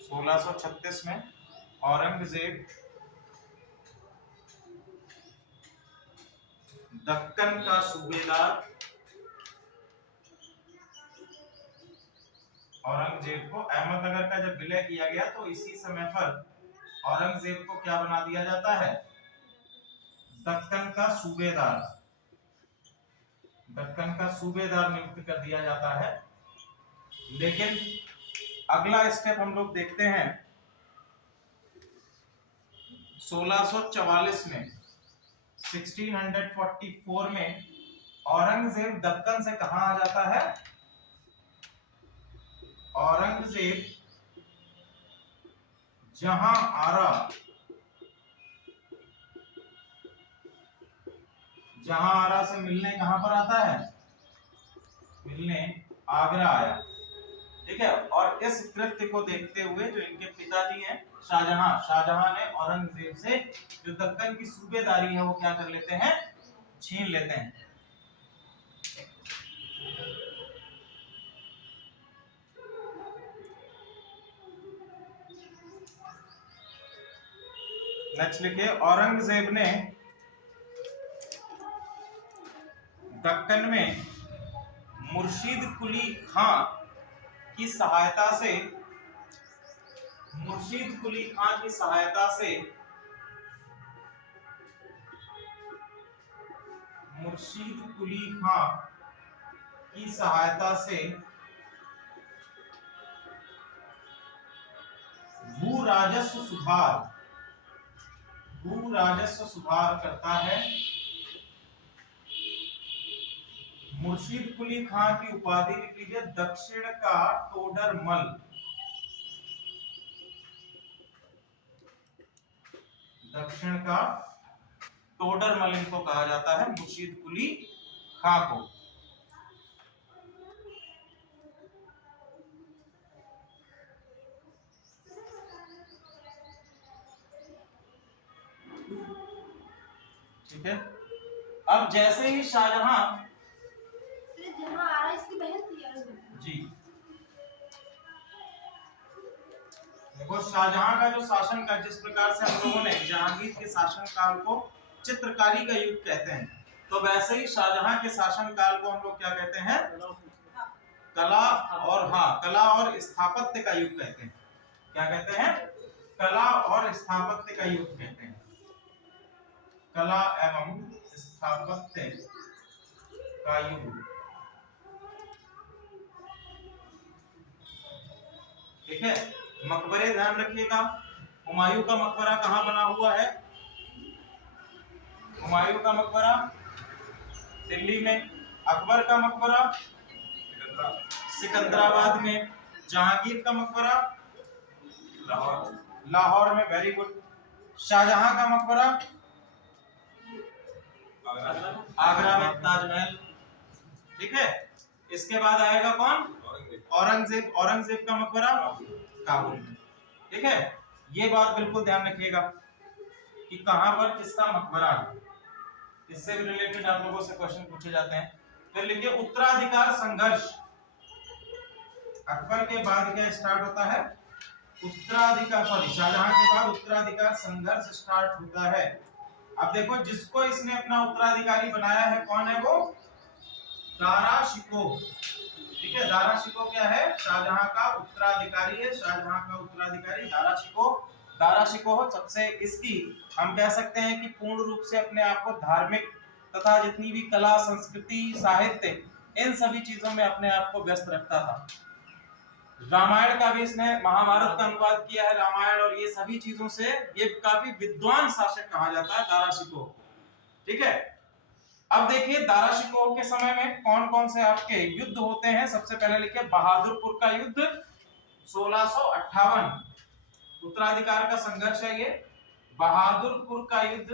सोलह सौ 1636 में औरंगजेब दक्कन का सूबेदार, औरंगजेब को अहमदनगर का जब विलय किया गया तो इसी समय पर औरंगजेब को क्या बना दिया जाता है, दक्कन का सूबेदार नियुक्त कर दिया जाता है। लेकिन अगला स्टेप हम लोग देखते हैं 1644 में, 1644 में औरंगजेब दक्कन से कहां आ जाता है, औरंगजेब जहां आरा से मिलने कहां पर आता है, मिलने आगरा आया। ठीक है, और इस कृत्य को देखते हुए जो इनके पिताजी हैं शाहजहां ने औरंगजेब से जो दक्कन की सूबेदारी है वो क्या कर लेते हैं, छीन लेते हैं। नेक्स्ट लिखिए औरंगजेब ने दक्कन में मुर्शीद कुली खां की सहायता से मुर्शीद कुली खां की सहायता से मुर्शीद कुली खां की सहायता से भू राजस्व सुधार करता है। मुर्शीद कुली खां की उपाधि लिख लीजिए दक्षिण का टोडरमल। दक्षिण का टोडरमल इनको कहा जाता है, मुर्शीद कुली खां को। ठीक है, अब जैसे ही शाहजहां जहां आ रहा है इसकी बहन थी जी देखो शाहजहां का जो शासन का जिस प्रकार से हम लोगों ने जहांगीर के शासन काल को चित्रकारी का युग कहते हैं, तो वैसे ही शाहजहां के शासन काल को हम लोग क्या कहते हैं? कला और स्थापत्य का युग कहते हैं। क्या कहते हैं? कला और स्थापत्य का युग कहते हैं। कला एवं स्थापत्य का युग। ठीक है, मकबरे ध्यान रखिएगा। हुमायूं का मकबरा कहाँ बना हुआ है? हुमायूं का मकबरा दिल्ली में, अकबर का मकबरा सिकंदराबाद में, जहांगीर का मकबरा लाहौर में। Very good. शाहजहां का मकबरा आगरा में, ताजमहल। ठीक है, इसके बाद आएगा कौन? औरंगजेब। औरंगजेब का मकबरा काबुल में। ठीक है, ये बात बिल्कुल ध्यान रखिएगा कि कहां पर किसका मकबरा है, इससे भी रिलेटेड आप लोगों से क्वेश्चन पूछे जाते हैं। फिर लिखिए उत्तराधिकार संघर्ष। अकबर के बाद क्या स्टार्ट होता है? शाहजहां के बाद उत्तराधिकार संघर्ष स्टार्ट होता है। अब देखो जिसको इसने अपना उत्तराधिकारी बनाया है कौन है? वो दारा शिकोह। ठीक है, दारा शिकोह क्या है? शाहजहां का उत्तराधिकारी है। शाहजहां का उत्तराधिकारी दारा शिकोह। दारा शिकोह सबसे इसकी हम कह सकते हैं कि पूर्ण रूप से अपने आप को धार्मिक तथा जितनी भी कला संस्कृति साहित्य इन सभी चीजों में अपने आप को व्यस्त रखता था। रामायण का भी इसने, महाभारत का अनुवाद किया है रामायण, और ये सभी चीजों से ये काफी विद्वान शासक कहा जाता है दारा शिकोह। ठीक है, अब देखिए दारा शिकोह के समय में कौन कौन से आपके युद्ध होते हैं। सबसे पहले लिखिए बहादुरपुर का युद्ध 1658। उत्तराधिकार का संघर्ष है ये। बहादुरपुर का युद्ध,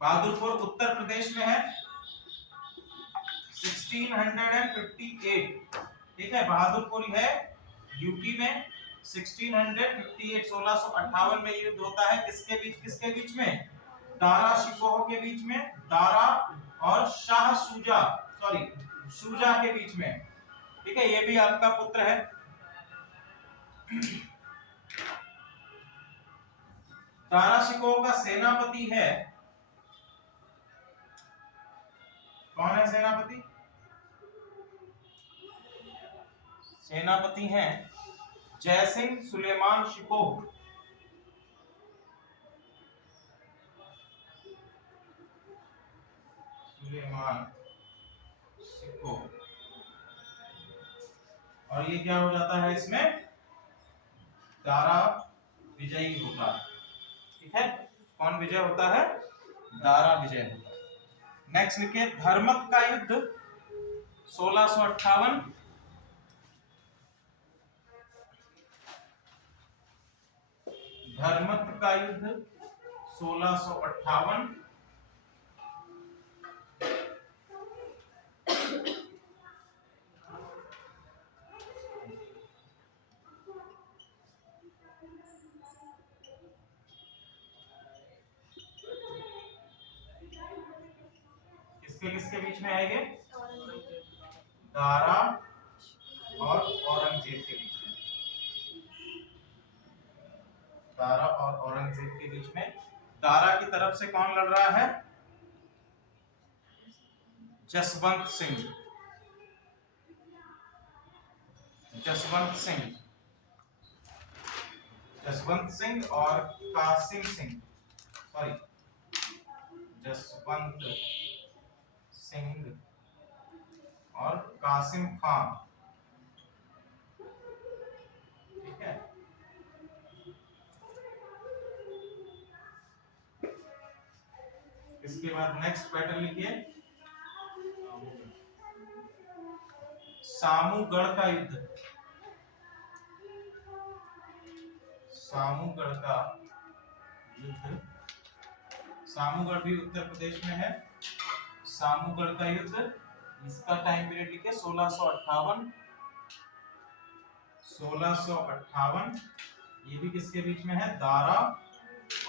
बहादुरपुर उत्तर प्रदेश में है, 1658। ठीक है, बहादुरपुर है यूपी में, 1658 में युद्ध होता है। किसके बीच में? दारा शिकोह के बीच में, दारा और शाह शुजा के बीच में। ठीक है, ये भी आपका पुत्र है। दारा शिकोह का सेनापति है, कौन है सेनापति? सेनापति हैं जयसिंह सुलेमान शिकोह। सुलेमान शिकोह। और ये क्या हो जाता है इसमें? दारा विजयी होता है। ठीक है, कौन विजय होता है? दारा विजय होता है। नेक्स्ट लिखिए धर्मत का युद्ध 1658। धर्मत का युद्ध 1658। किसके बीच में आएंगे? दारा और औरंगजेब के बीच में। दारा और औरंगजेब के बीच में। दारा की तरफ से कौन लड़ रहा है? जसवंत सिंह। जसवंत सिंह, जसवंत सिंह और कासिम सिंह, सॉरी जसवंत सिंह और कासिम खान। ठीक है, इसके बाद नेक्स्ट पैटर्न लिखिए, सामूगढ़ का युद्ध। सामूगढ़ का युद्ध, सामूगढ़ भी उत्तर प्रदेश में है। सामूगढ़ का युद्ध, इसका टाइम पीरियड लिखिए 1658। 1658, ये भी किसके बीच में है? दारा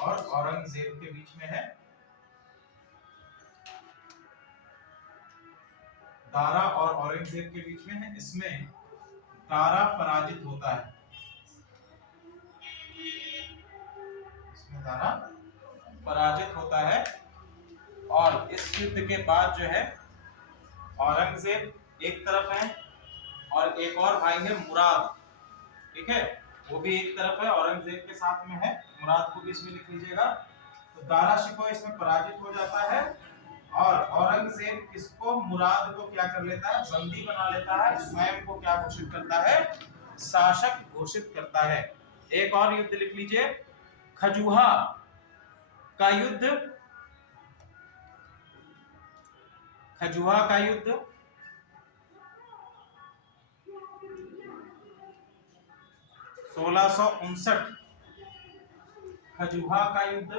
और औरंगजेब के बीच में है। दारा और औरंगजेब के बीच में है। इसमें दारा पराजित होता है। इसमें दारा पराजित होता है और इस युद्ध के बाद जो है औरंगजेब एक तरफ है और एक और भाई है मुराद। ठीक है, वो भी एक तरफ है, औरंगजेब के साथ में है। मुराद को भी इसमें लिख लीजिएगा। तो दारा शिकोह इसमें पराजित हो जाता है और औरंगजेब इसको, मुराद को क्या कर लेता है? बंदी बना लेता है। स्वयं को क्या घोषित करता है? शासक घोषित करता है। एक और युद्ध लिख लीजिए, खजुहा का युद्ध। खजुहा का युद्ध 1659। खजुहा का युद्ध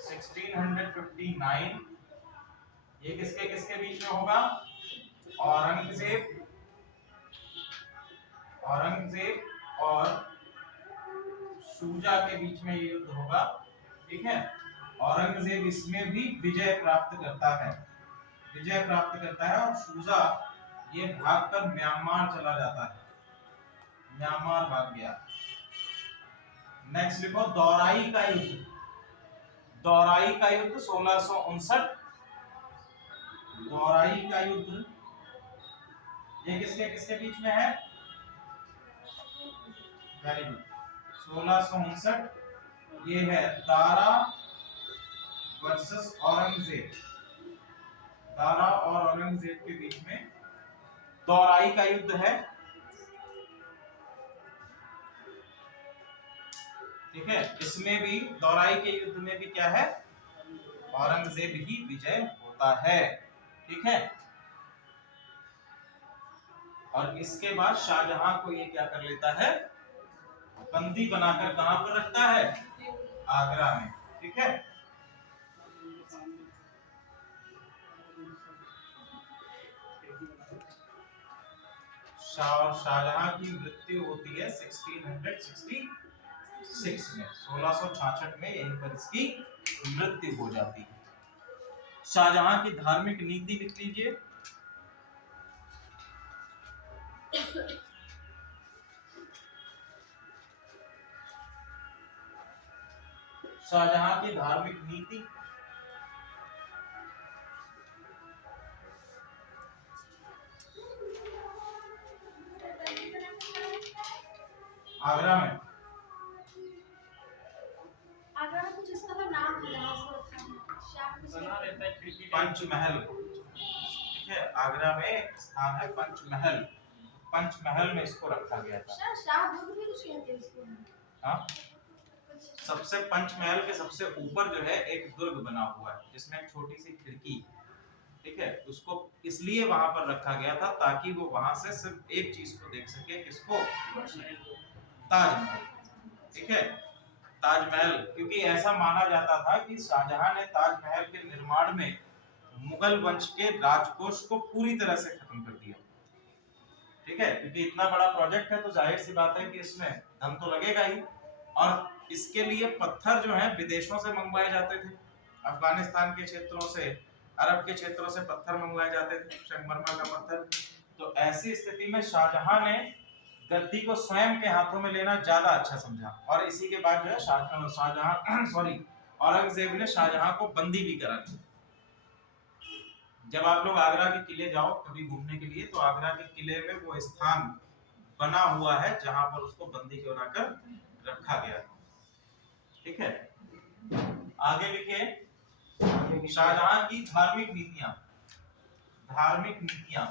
1659। ये किसके किसके बीच में होगा? औरंगजेब और शुजा के बीच में ये युद्ध होगा। ठीक है, औरंगजेब इसमें भी विजय प्राप्त करता है, विजय प्राप्त करता है और शुजा ये भागकर म्यांमार चला जाता है, म्यांमार भाग गया। नेक्स्ट लिखो, दौराई का युद्ध। दौराई का युद्ध 1659। दौराई का युद्ध ये किसके किसके बीच में है? Very good, 1659। ये है दारा वर्सेस औरंगजेब। दारा और औरंगजेब के बीच में दौराई का युद्ध है। ठीक है, इसमें भी, दौराई के युद्ध में भी क्या है? औरंगजेब ही विजय होता है। ठीक है, और इसके बाद शाहजहां को ये क्या कर लेता है? बंदी बनाकर कहां पर रखता है? आगरा में। ठीक है, शाहजहां की मृत्यु होती है 1666 में। 1666 में यहीं पर इसकी मृत्यु हो जाती है। शाहजहां की धार्मिक नीति लिख लीजिए। शाहजहां की धार्मिक नीति, आगरा में, आगरा में कुछ इसका तो नाम है, बना देता है खिड़की पंचमहल। ठीक है, आगरा में एक स्थान है पंचमहल। पंचमहल में इसको रखा गया था। शाहजहां भी कुछ कहते हैं इसको। हाँ, सबसे पंचमहल के सबसे ऊपर जो है एक दुर्ग बना हुआ है जिसमें एक छोटी सी खिड़की। ठीक है, उसको इसलिए वहां पर रखा गया था ताकि वो वहां से सिर्फ एक चीज को देख सके, किसको? ताजमहल। ठीक है, ताजमहल, क्योंकि ऐसा माना जाता था कि शाहजहां ने ताजमहल के निर्माण में मुगल वंश के राजकोष को पूरी तरह से खत्म कर दिया। ठीक है, क्योंकि इतना बड़ा प्रोजेक्ट है तो जाहिर सी बात है कि इसमें धन तो लगेगा ही, और इसके लिए पत्थर जो है विदेशों से मंगवाए जाते थे। अफगानिस्तान के क्षेत्रों से, अरब के क्षेत्रों से पत्थर मंगवाए जाते थे, संगमरमर का पत्थर। तो ऐसी स्थिति में शाहजहां ने गद्दी को स्वयं के हाथों में लेना ज्यादा अच्छा समझा, और इसी के बाद जो है शाहजहां सॉरी औरंगजेब ने शाहजहां को बंदी भी करा दिया। जब आप लोग आगरा के किले जाओ कभी घूमने के लिए, तो आगरा के किले में वो स्थान बना हुआ है जहां पर उसको बंदी बनाकर रखा गया। ठीक है, आगे लिखिए शाहजहां की धार्मिक नीतियां। धार्मिक नीतियां,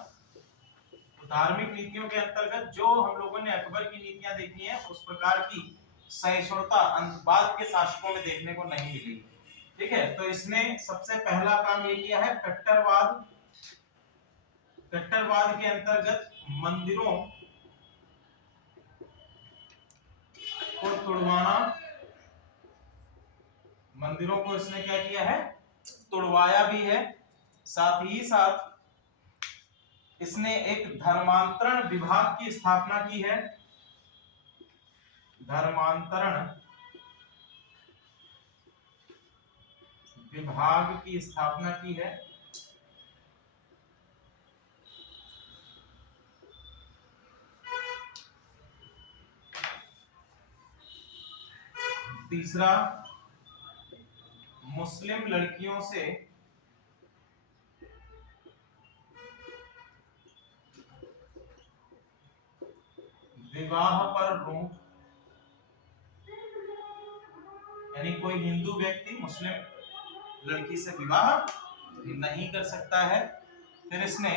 तो धार्मिक नीतियों के अंतर्गत जो हम लोगों ने अकबर की नीतियां देखी हैं उस प्रकार की सहिष्णुता बाद के शासकों में देखने को नहीं मिली। ठीक है, तो इसने सबसे पहला काम ये किया है कट्टरवाद। कट्टरवाद के अंतर्गत मंदिरों को तुड़वाना, मंदिरों को इसने क्या किया है, तुड़वाया भी है। साथ ही साथ इसने एक धर्मांतरण विभाग की स्थापना की है। धर्मांतरण विभाग की स्थापना की है। तीसरा, मुस्लिम लड़कियों से विवाह पर रोक, यानी कोई हिंदू व्यक्ति मुस्लिम लड़की से विवाह नहीं कर सकता है। फिर इसने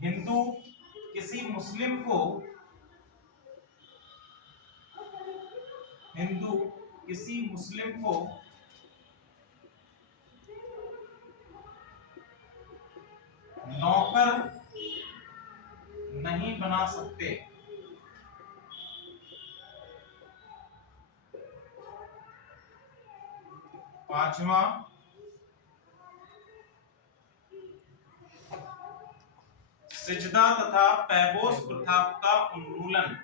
हिंदू किसी मुस्लिम को नौकर नहीं बना सकते। पांचवा, सिजदा तथा पैबोस प्रथा का उन्मूलन।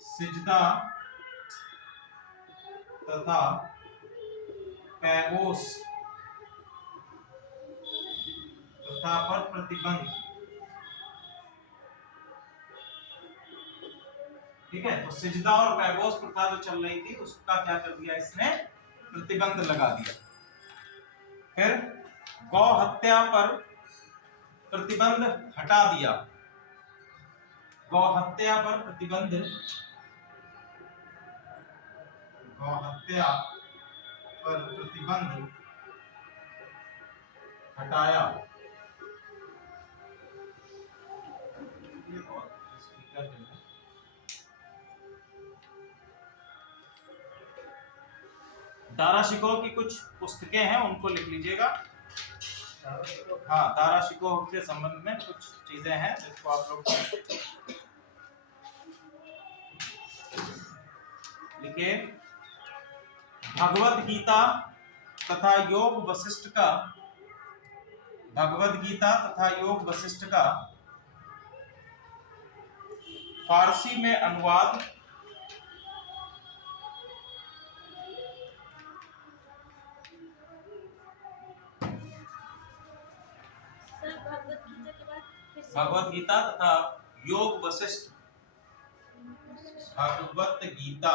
सिजदा तथा पैबोस प्रथा पर प्रतिबंध। ठीक है, तो सिजदा और पैबोस प्रथा जो चल रही थी उसका क्या कर दिया इसने, प्रतिबंध लगा दिया। फिर गौ हत्या पर प्रतिबंध हटा दिया। गौ हत्या पर प्रतिबंध, गौ हत्या पर प्रतिबंध हटाया। दारा शिकोह की कुछ पुस्तकें हैं उनको लिख लीजिएगा। हाँ, दारा शिकोह के संबंध में कुछ चीजें हैं जिसको आप लोग लिखिए। भगवद गीता तथा योग वशिष्ठ का, भगवद गीता तथा योग वशिष्ठ का फारसी में अनुवाद, भगवत गीता तथा योग वशिष्ठ, भगवत गीता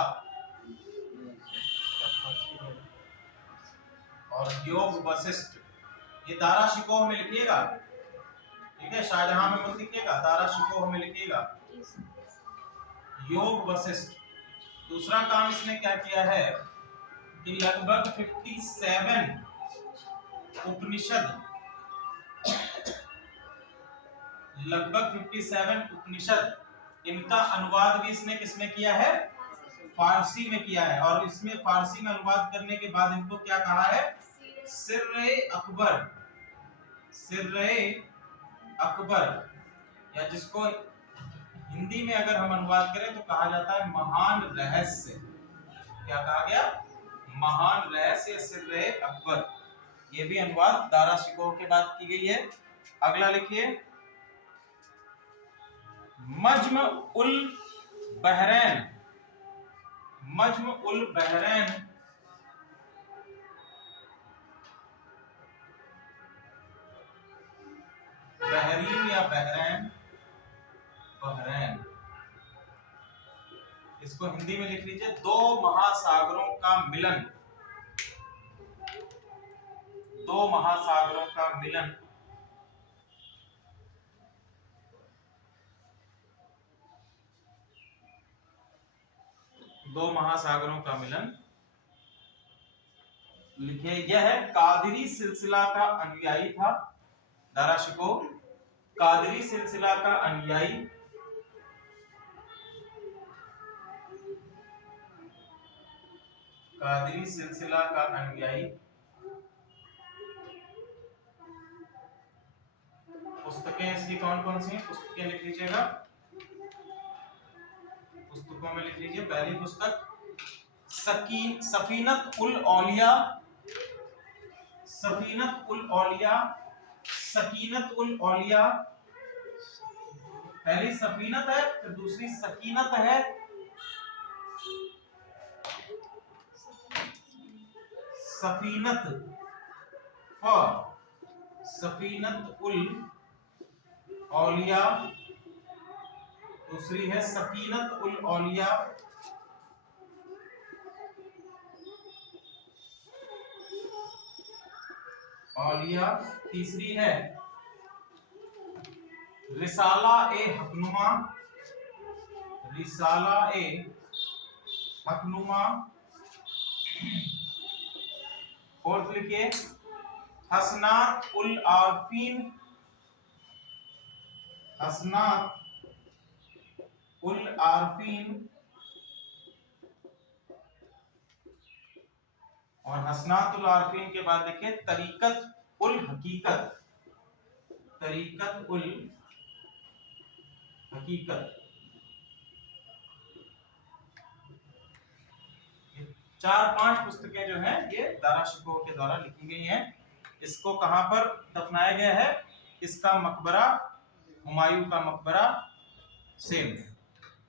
और योग वशिष्ठ, ये दारा शिकोह में लिखिएगा। ठीक है, शाहजहां में मत लिखिएगा, दारा शिकोह में लिखिएगा। योग वशिष्ठ। दूसरा काम इसने क्या किया है कि लगभग 57 उपनिषद, लगभग 57 उपनिषद, इनका अनुवाद भी इसने किसमें किया है, फारसी में किया है। और इसमें फारसी में अनुवाद करने के बाद इनको क्या कहा है, सिर्रे अकबर, सिर्रे अकबर, या जिसको हिंदी में अगर हम अनुवाद करें तो कहा जाता है महान रहस्य। क्या कहा गया, महान रहस्य, सिर्रे अकबर। ये भी अनुवाद दारा शिकोह के बाद की गई है। अगला लिखिए, मज्म उल बहरैन, मज्म उल बहरैन बहरीन या बहरैन, बहरैन, इसको हिंदी में लिख लीजिए दो महासागरों का मिलन, दो महासागरों का मिलन। दो महासागरों का मिलन लिखिए। यह कादरी सिलसिला का अनुयायी था। दारा शिकोह कादरी सिलसिला का अनुयायी, कादरी सिलसिला का अनुयायी। पुस्तकें इसकी कौन कौन सी हैं? पुस्तकें लिख लीजिएगा, पुस्तकों में लिख लीजिए। पहली पुस्तक सफीनत उल औलिया, सफीनत उल औलिया, सकीनत उल औलिया। पहली सफीनत है, फिर दूसरी सकीनत है। सफीनत फ, सफीनत उल औलिया, दूसरी है सकीनत उल औलिया। औलिया तीसरी है रिसाला ए हकनुमा, रिसाला ए हकनुमा। फोर्थ लिखिए हसनात उल आरफीन, हसनात उल आरफीन। और हसनात उल आरफीन के बाद देखिए तरीकत उल हकीकत, तरीकत उल हकीकत। चार पांच पुस्तकें जो हैं ये दारा शिकोह के द्वारा लिखी गई हैं। इसको कहां पर दफनाया गया है? इसका मकबरा हुमायूं का मकबरा सेम,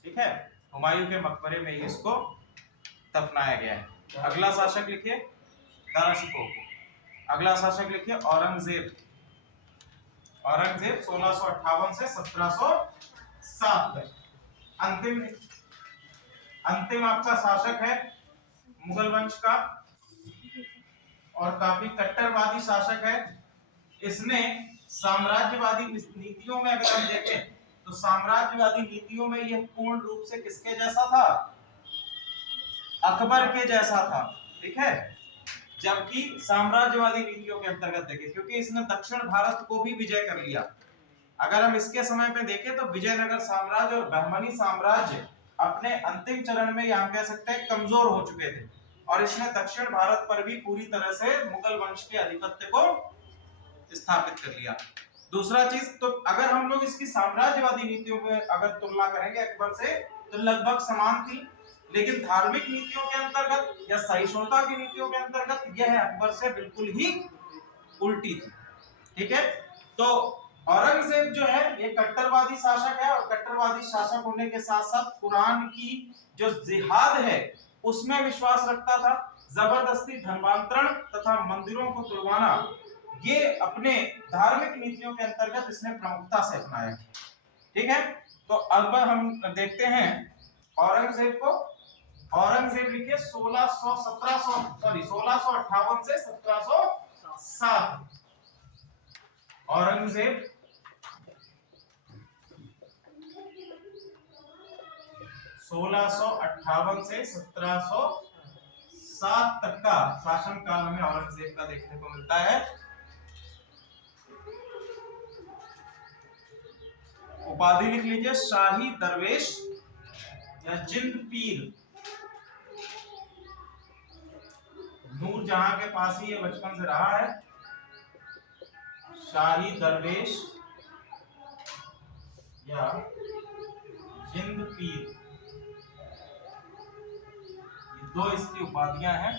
ठीक है, हुमायूं के मकबरे में इसको दफनाया गया है। अगला शासक लिखिए दारा शिकोह को। अगला शासक लिखिए औरंगजेब। औरंगजेब 1658 से 1707 तक। अंतिम आपका शासक है मुगल वंश का और काफी कट्टरवादी शासक है। इसने साम्राज्यवादी नीतियों में अगर हम देखें तो साम्राज्यवादी नीतियों में यह पूर्ण रूप से किसके जैसा था? अकबर के जैसा था, ठीक है। जबकि साम्राज्यवादी नीतियों के अंतर्गत देखें, क्योंकि इसने दक्षिण भारत को भी विजय कर लिया। अगर हम इसके समय पे देखें तो विजयनगर साम्राज्य और बहमनी साम्राज्य अपने अंतिम चरण में यहाँ कह सकते हैं कमजोर हो चुके थे और इसने दक्षिण भारत पर भी पूरी तरह से मुगल वंश के आधिपत्य को स्थापित कर लिया। दूसरा चीज, तो अगर हम लोग इसकी साम्राज्यवादी नीतियों में अगर तुलना करेंगे अकबर से तो लगभग समान थी, लेकिन धार्मिक नीतियों के अंतर्गत या सहिष्णुता की नीतियों के अंतर्गत यह अकबर से बिल्कुल ही उल्टी थी, ठीक है। तो औरंगजेब जो है ये कट्टरवादी शासक है और कट्टरवादी शासक होने के साथ साथ कुरान की जो जिहाद है उसमें विश्वास रखता था। जबरदस्ती धर्मांतरण तथा मंदिरों को तुड़वाना ये अपने धार्मिक नीतियों के अंतर्गत इसने प्रमुखता से अपनाया, ठीक है। तो अब हम देखते हैं औरंगजेब को। औरंगजेब लिखिए 1658 से 1707। औरंगजेब 1658 से 1707 तक का शासन काल हमें औरंगजेब का देखने को मिलता है। उपाधि लिख लीजिए शाही दरवेश या जिंद पीर। नूरजहां के पास ही ये बचपन से रहा है। शाही दरवेश या जिंद पीर, ये दो इसकी उपाधियां हैं।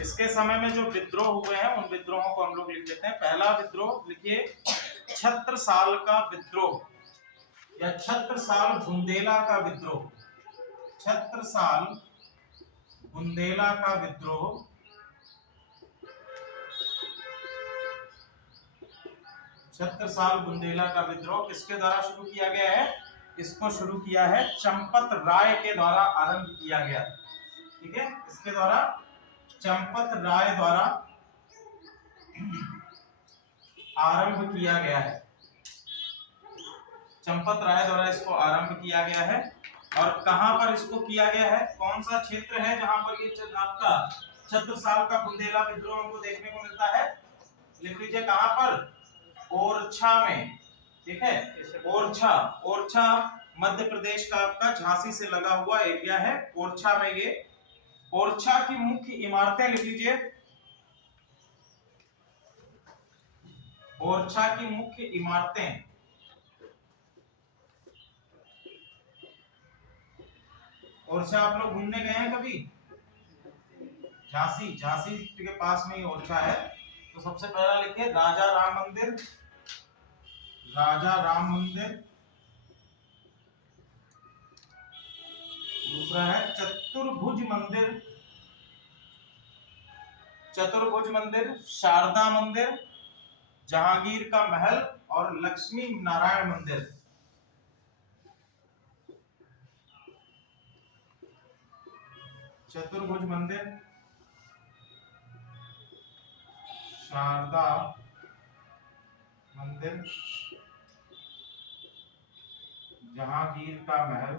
इसके समय में जो विद्रोह हुए हैं उन विद्रोहों को हम लोग लिख लेते हैं। पहला विद्रोह लिखिए छत्रसाल का विद्रोह या छत्रसाल बुंदेला का विद्रोह। छत्रसाल बुंदेला का विद्रोह 76 साल बुंदेला का विद्रोह किसके द्वारा शुरू किया गया है? इसको शुरू किया है चंपत राय के द्वारा आरंभ किया गया। ठीक है, इसके द्वारा चंपत राय द्वारा आरंभ किया गया है। चंपत राय द्वारा इसको आरंभ किया गया है। और कहां पर इसको किया गया है? कौन सा क्षेत्र है जहां पर ये आपका 76 साल का बुंदेला विद्रोह हमको देखने को मिलता है? लिख लीजिए कहां पर? ओरछा में। ठीक है, ओरछा, ओरछा मध्य प्रदेश का आपका झांसी से लगा हुआ एरिया है। ओरछा में ये, ओरछा की मुख्य इमारतें लिख लीजिए। ओरछा की मुख्य इमारतें, ओरछा आप लोग घूमने गए हैं कभी? झांसी, झांसी के पास में ही ओरछा है। तो सबसे पहला लिखिए राजा राम मंदिर, राजा राम मंदिर। दूसरा है चतुर्भुज मंदिर, चतुर्भुज मंदिर, शारदा मंदिर, जहांगीर का महल और लक्ष्मी नारायण मंदिर। चतुर्भुज मंदिर, शारदा मंदिर, जहांगीर का महल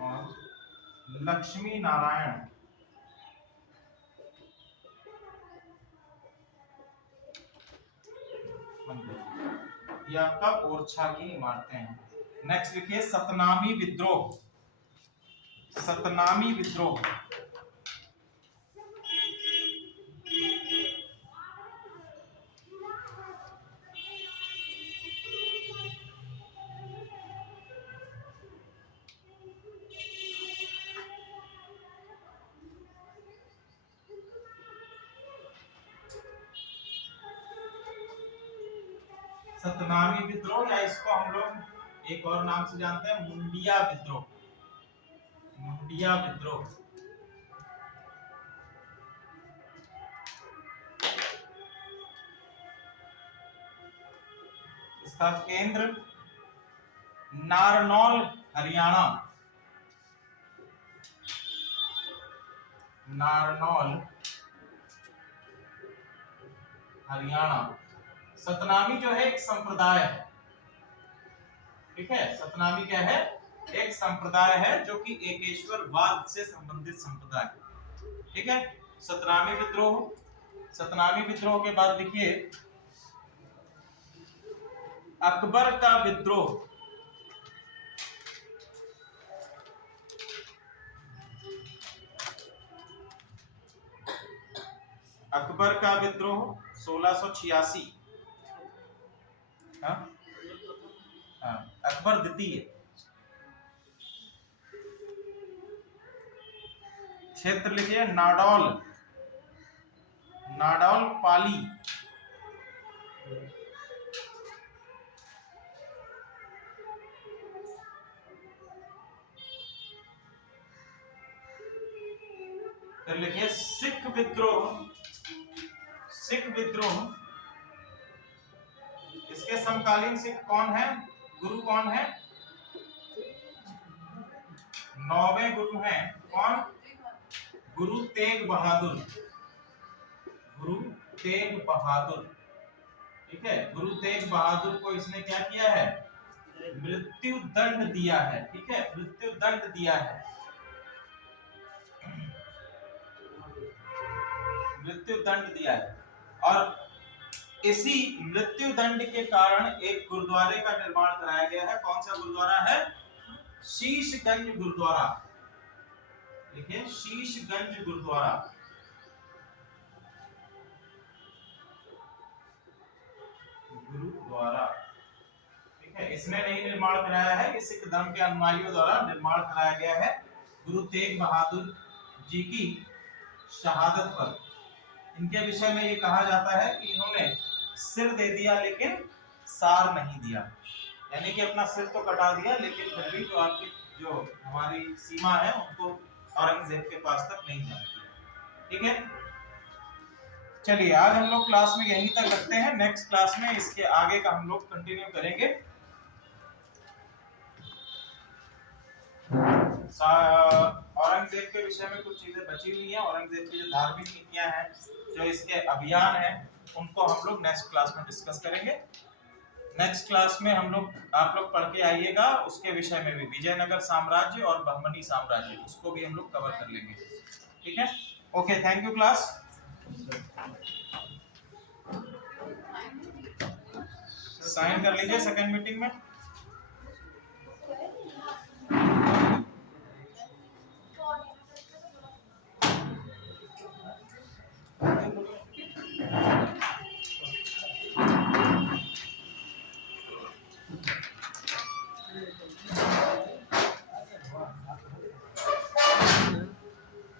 और लक्ष्मी नारायण मंदिर। यह आपका ओरछा की इमारतें हैं। नेक्स्ट लिखिए सतनामी विद्रोह, सतनामी विद्रोह। सतनामी विद्रोह या इसको हम लोग एक और नाम से जानते हैं मुंडिया विद्रोह, मुंडिया विद्रोह। इसका केंद्र नारनौल हरियाणा, नारनौल हरियाणा। सतनामी जो है एक संप्रदाय है। ठीक है, सतनामी क्या है? एक संप्रदाय है जो कि एकेश्वरवाद से संबंधित संप्रदाय है। ठीक है, सतनामी विद्रोह। सतनामी विद्रोह के बाद देखिए अकबर का विद्रोह। अकबर का विद्रोह 1686। अकबर द्वितीय। क्षेत्र लिखिए नाडौल, नाडौल पाली। फिर लिखिए सिख विद्रोह, सिख विद्रोह। इसके समकालीन सिख कौन है? गुरु कौन है? 9वें गुरु हैं कौन? गुरु तेग बहादुर, गुरु तेग बहादुर। ठीक है, गुरु तेग बहादुर को इसने क्या किया है? मृत्यु दंड दिया है। ठीक है, मृत्यु दंड दिया है, मृत्यु दंड दिया है। और इसी मृत्यु दंड के कारण एक गुरुद्वारे का निर्माण कराया गया है। कौन सा गुरुद्वारा है? शीशगंज गुरुद्वारा। देखिए शीशगंज गुरुद्वारा। गुरुद्वारा, ठीक है, इसने नहीं निर्माण कराया है, ये सिख धर्म के अनुयायियों द्वारा निर्माण कराया गया है। गुरु तेग बहादुर जी की शहादत पर इनके विषय में ये कहा जाता है कि इन्होंने सिर दे दिया लेकिन सार नहीं दिया, यानी कि अपना सिर तो कटा दिया, लेकिन फिर भी जो आपकी जो हमारी सीमा है उनको औरंगजेब के पास तक नहीं जाने दिया। ठीक है, चलिए आज हम लोग क्लास में यहीं तक रखते हैं। नेक्स्ट क्लास में इसके आगे का हम लोग कंटिन्यू करेंगे। औरंगजेब के विषय में कुछ चीजें बची हुई हैं। औरंगजेब की जो धार्मिक नीतियां हैं, जो इसके अभियान हैं, उनको हम लोग नेक्स्ट क्लास में डिस्कस करेंगे। नेक्स्ट क्लास में हम लोग, आप लोग पढ़ के आइएगा, उसके विषय में भी विजयनगर साम्राज्य और बहमनी साम्राज्य, उसको भी हम लोग कवर कर लेंगे। ठीक है, okay, thank you class. Sign कर लीजिए सेकंड मीटिंग में।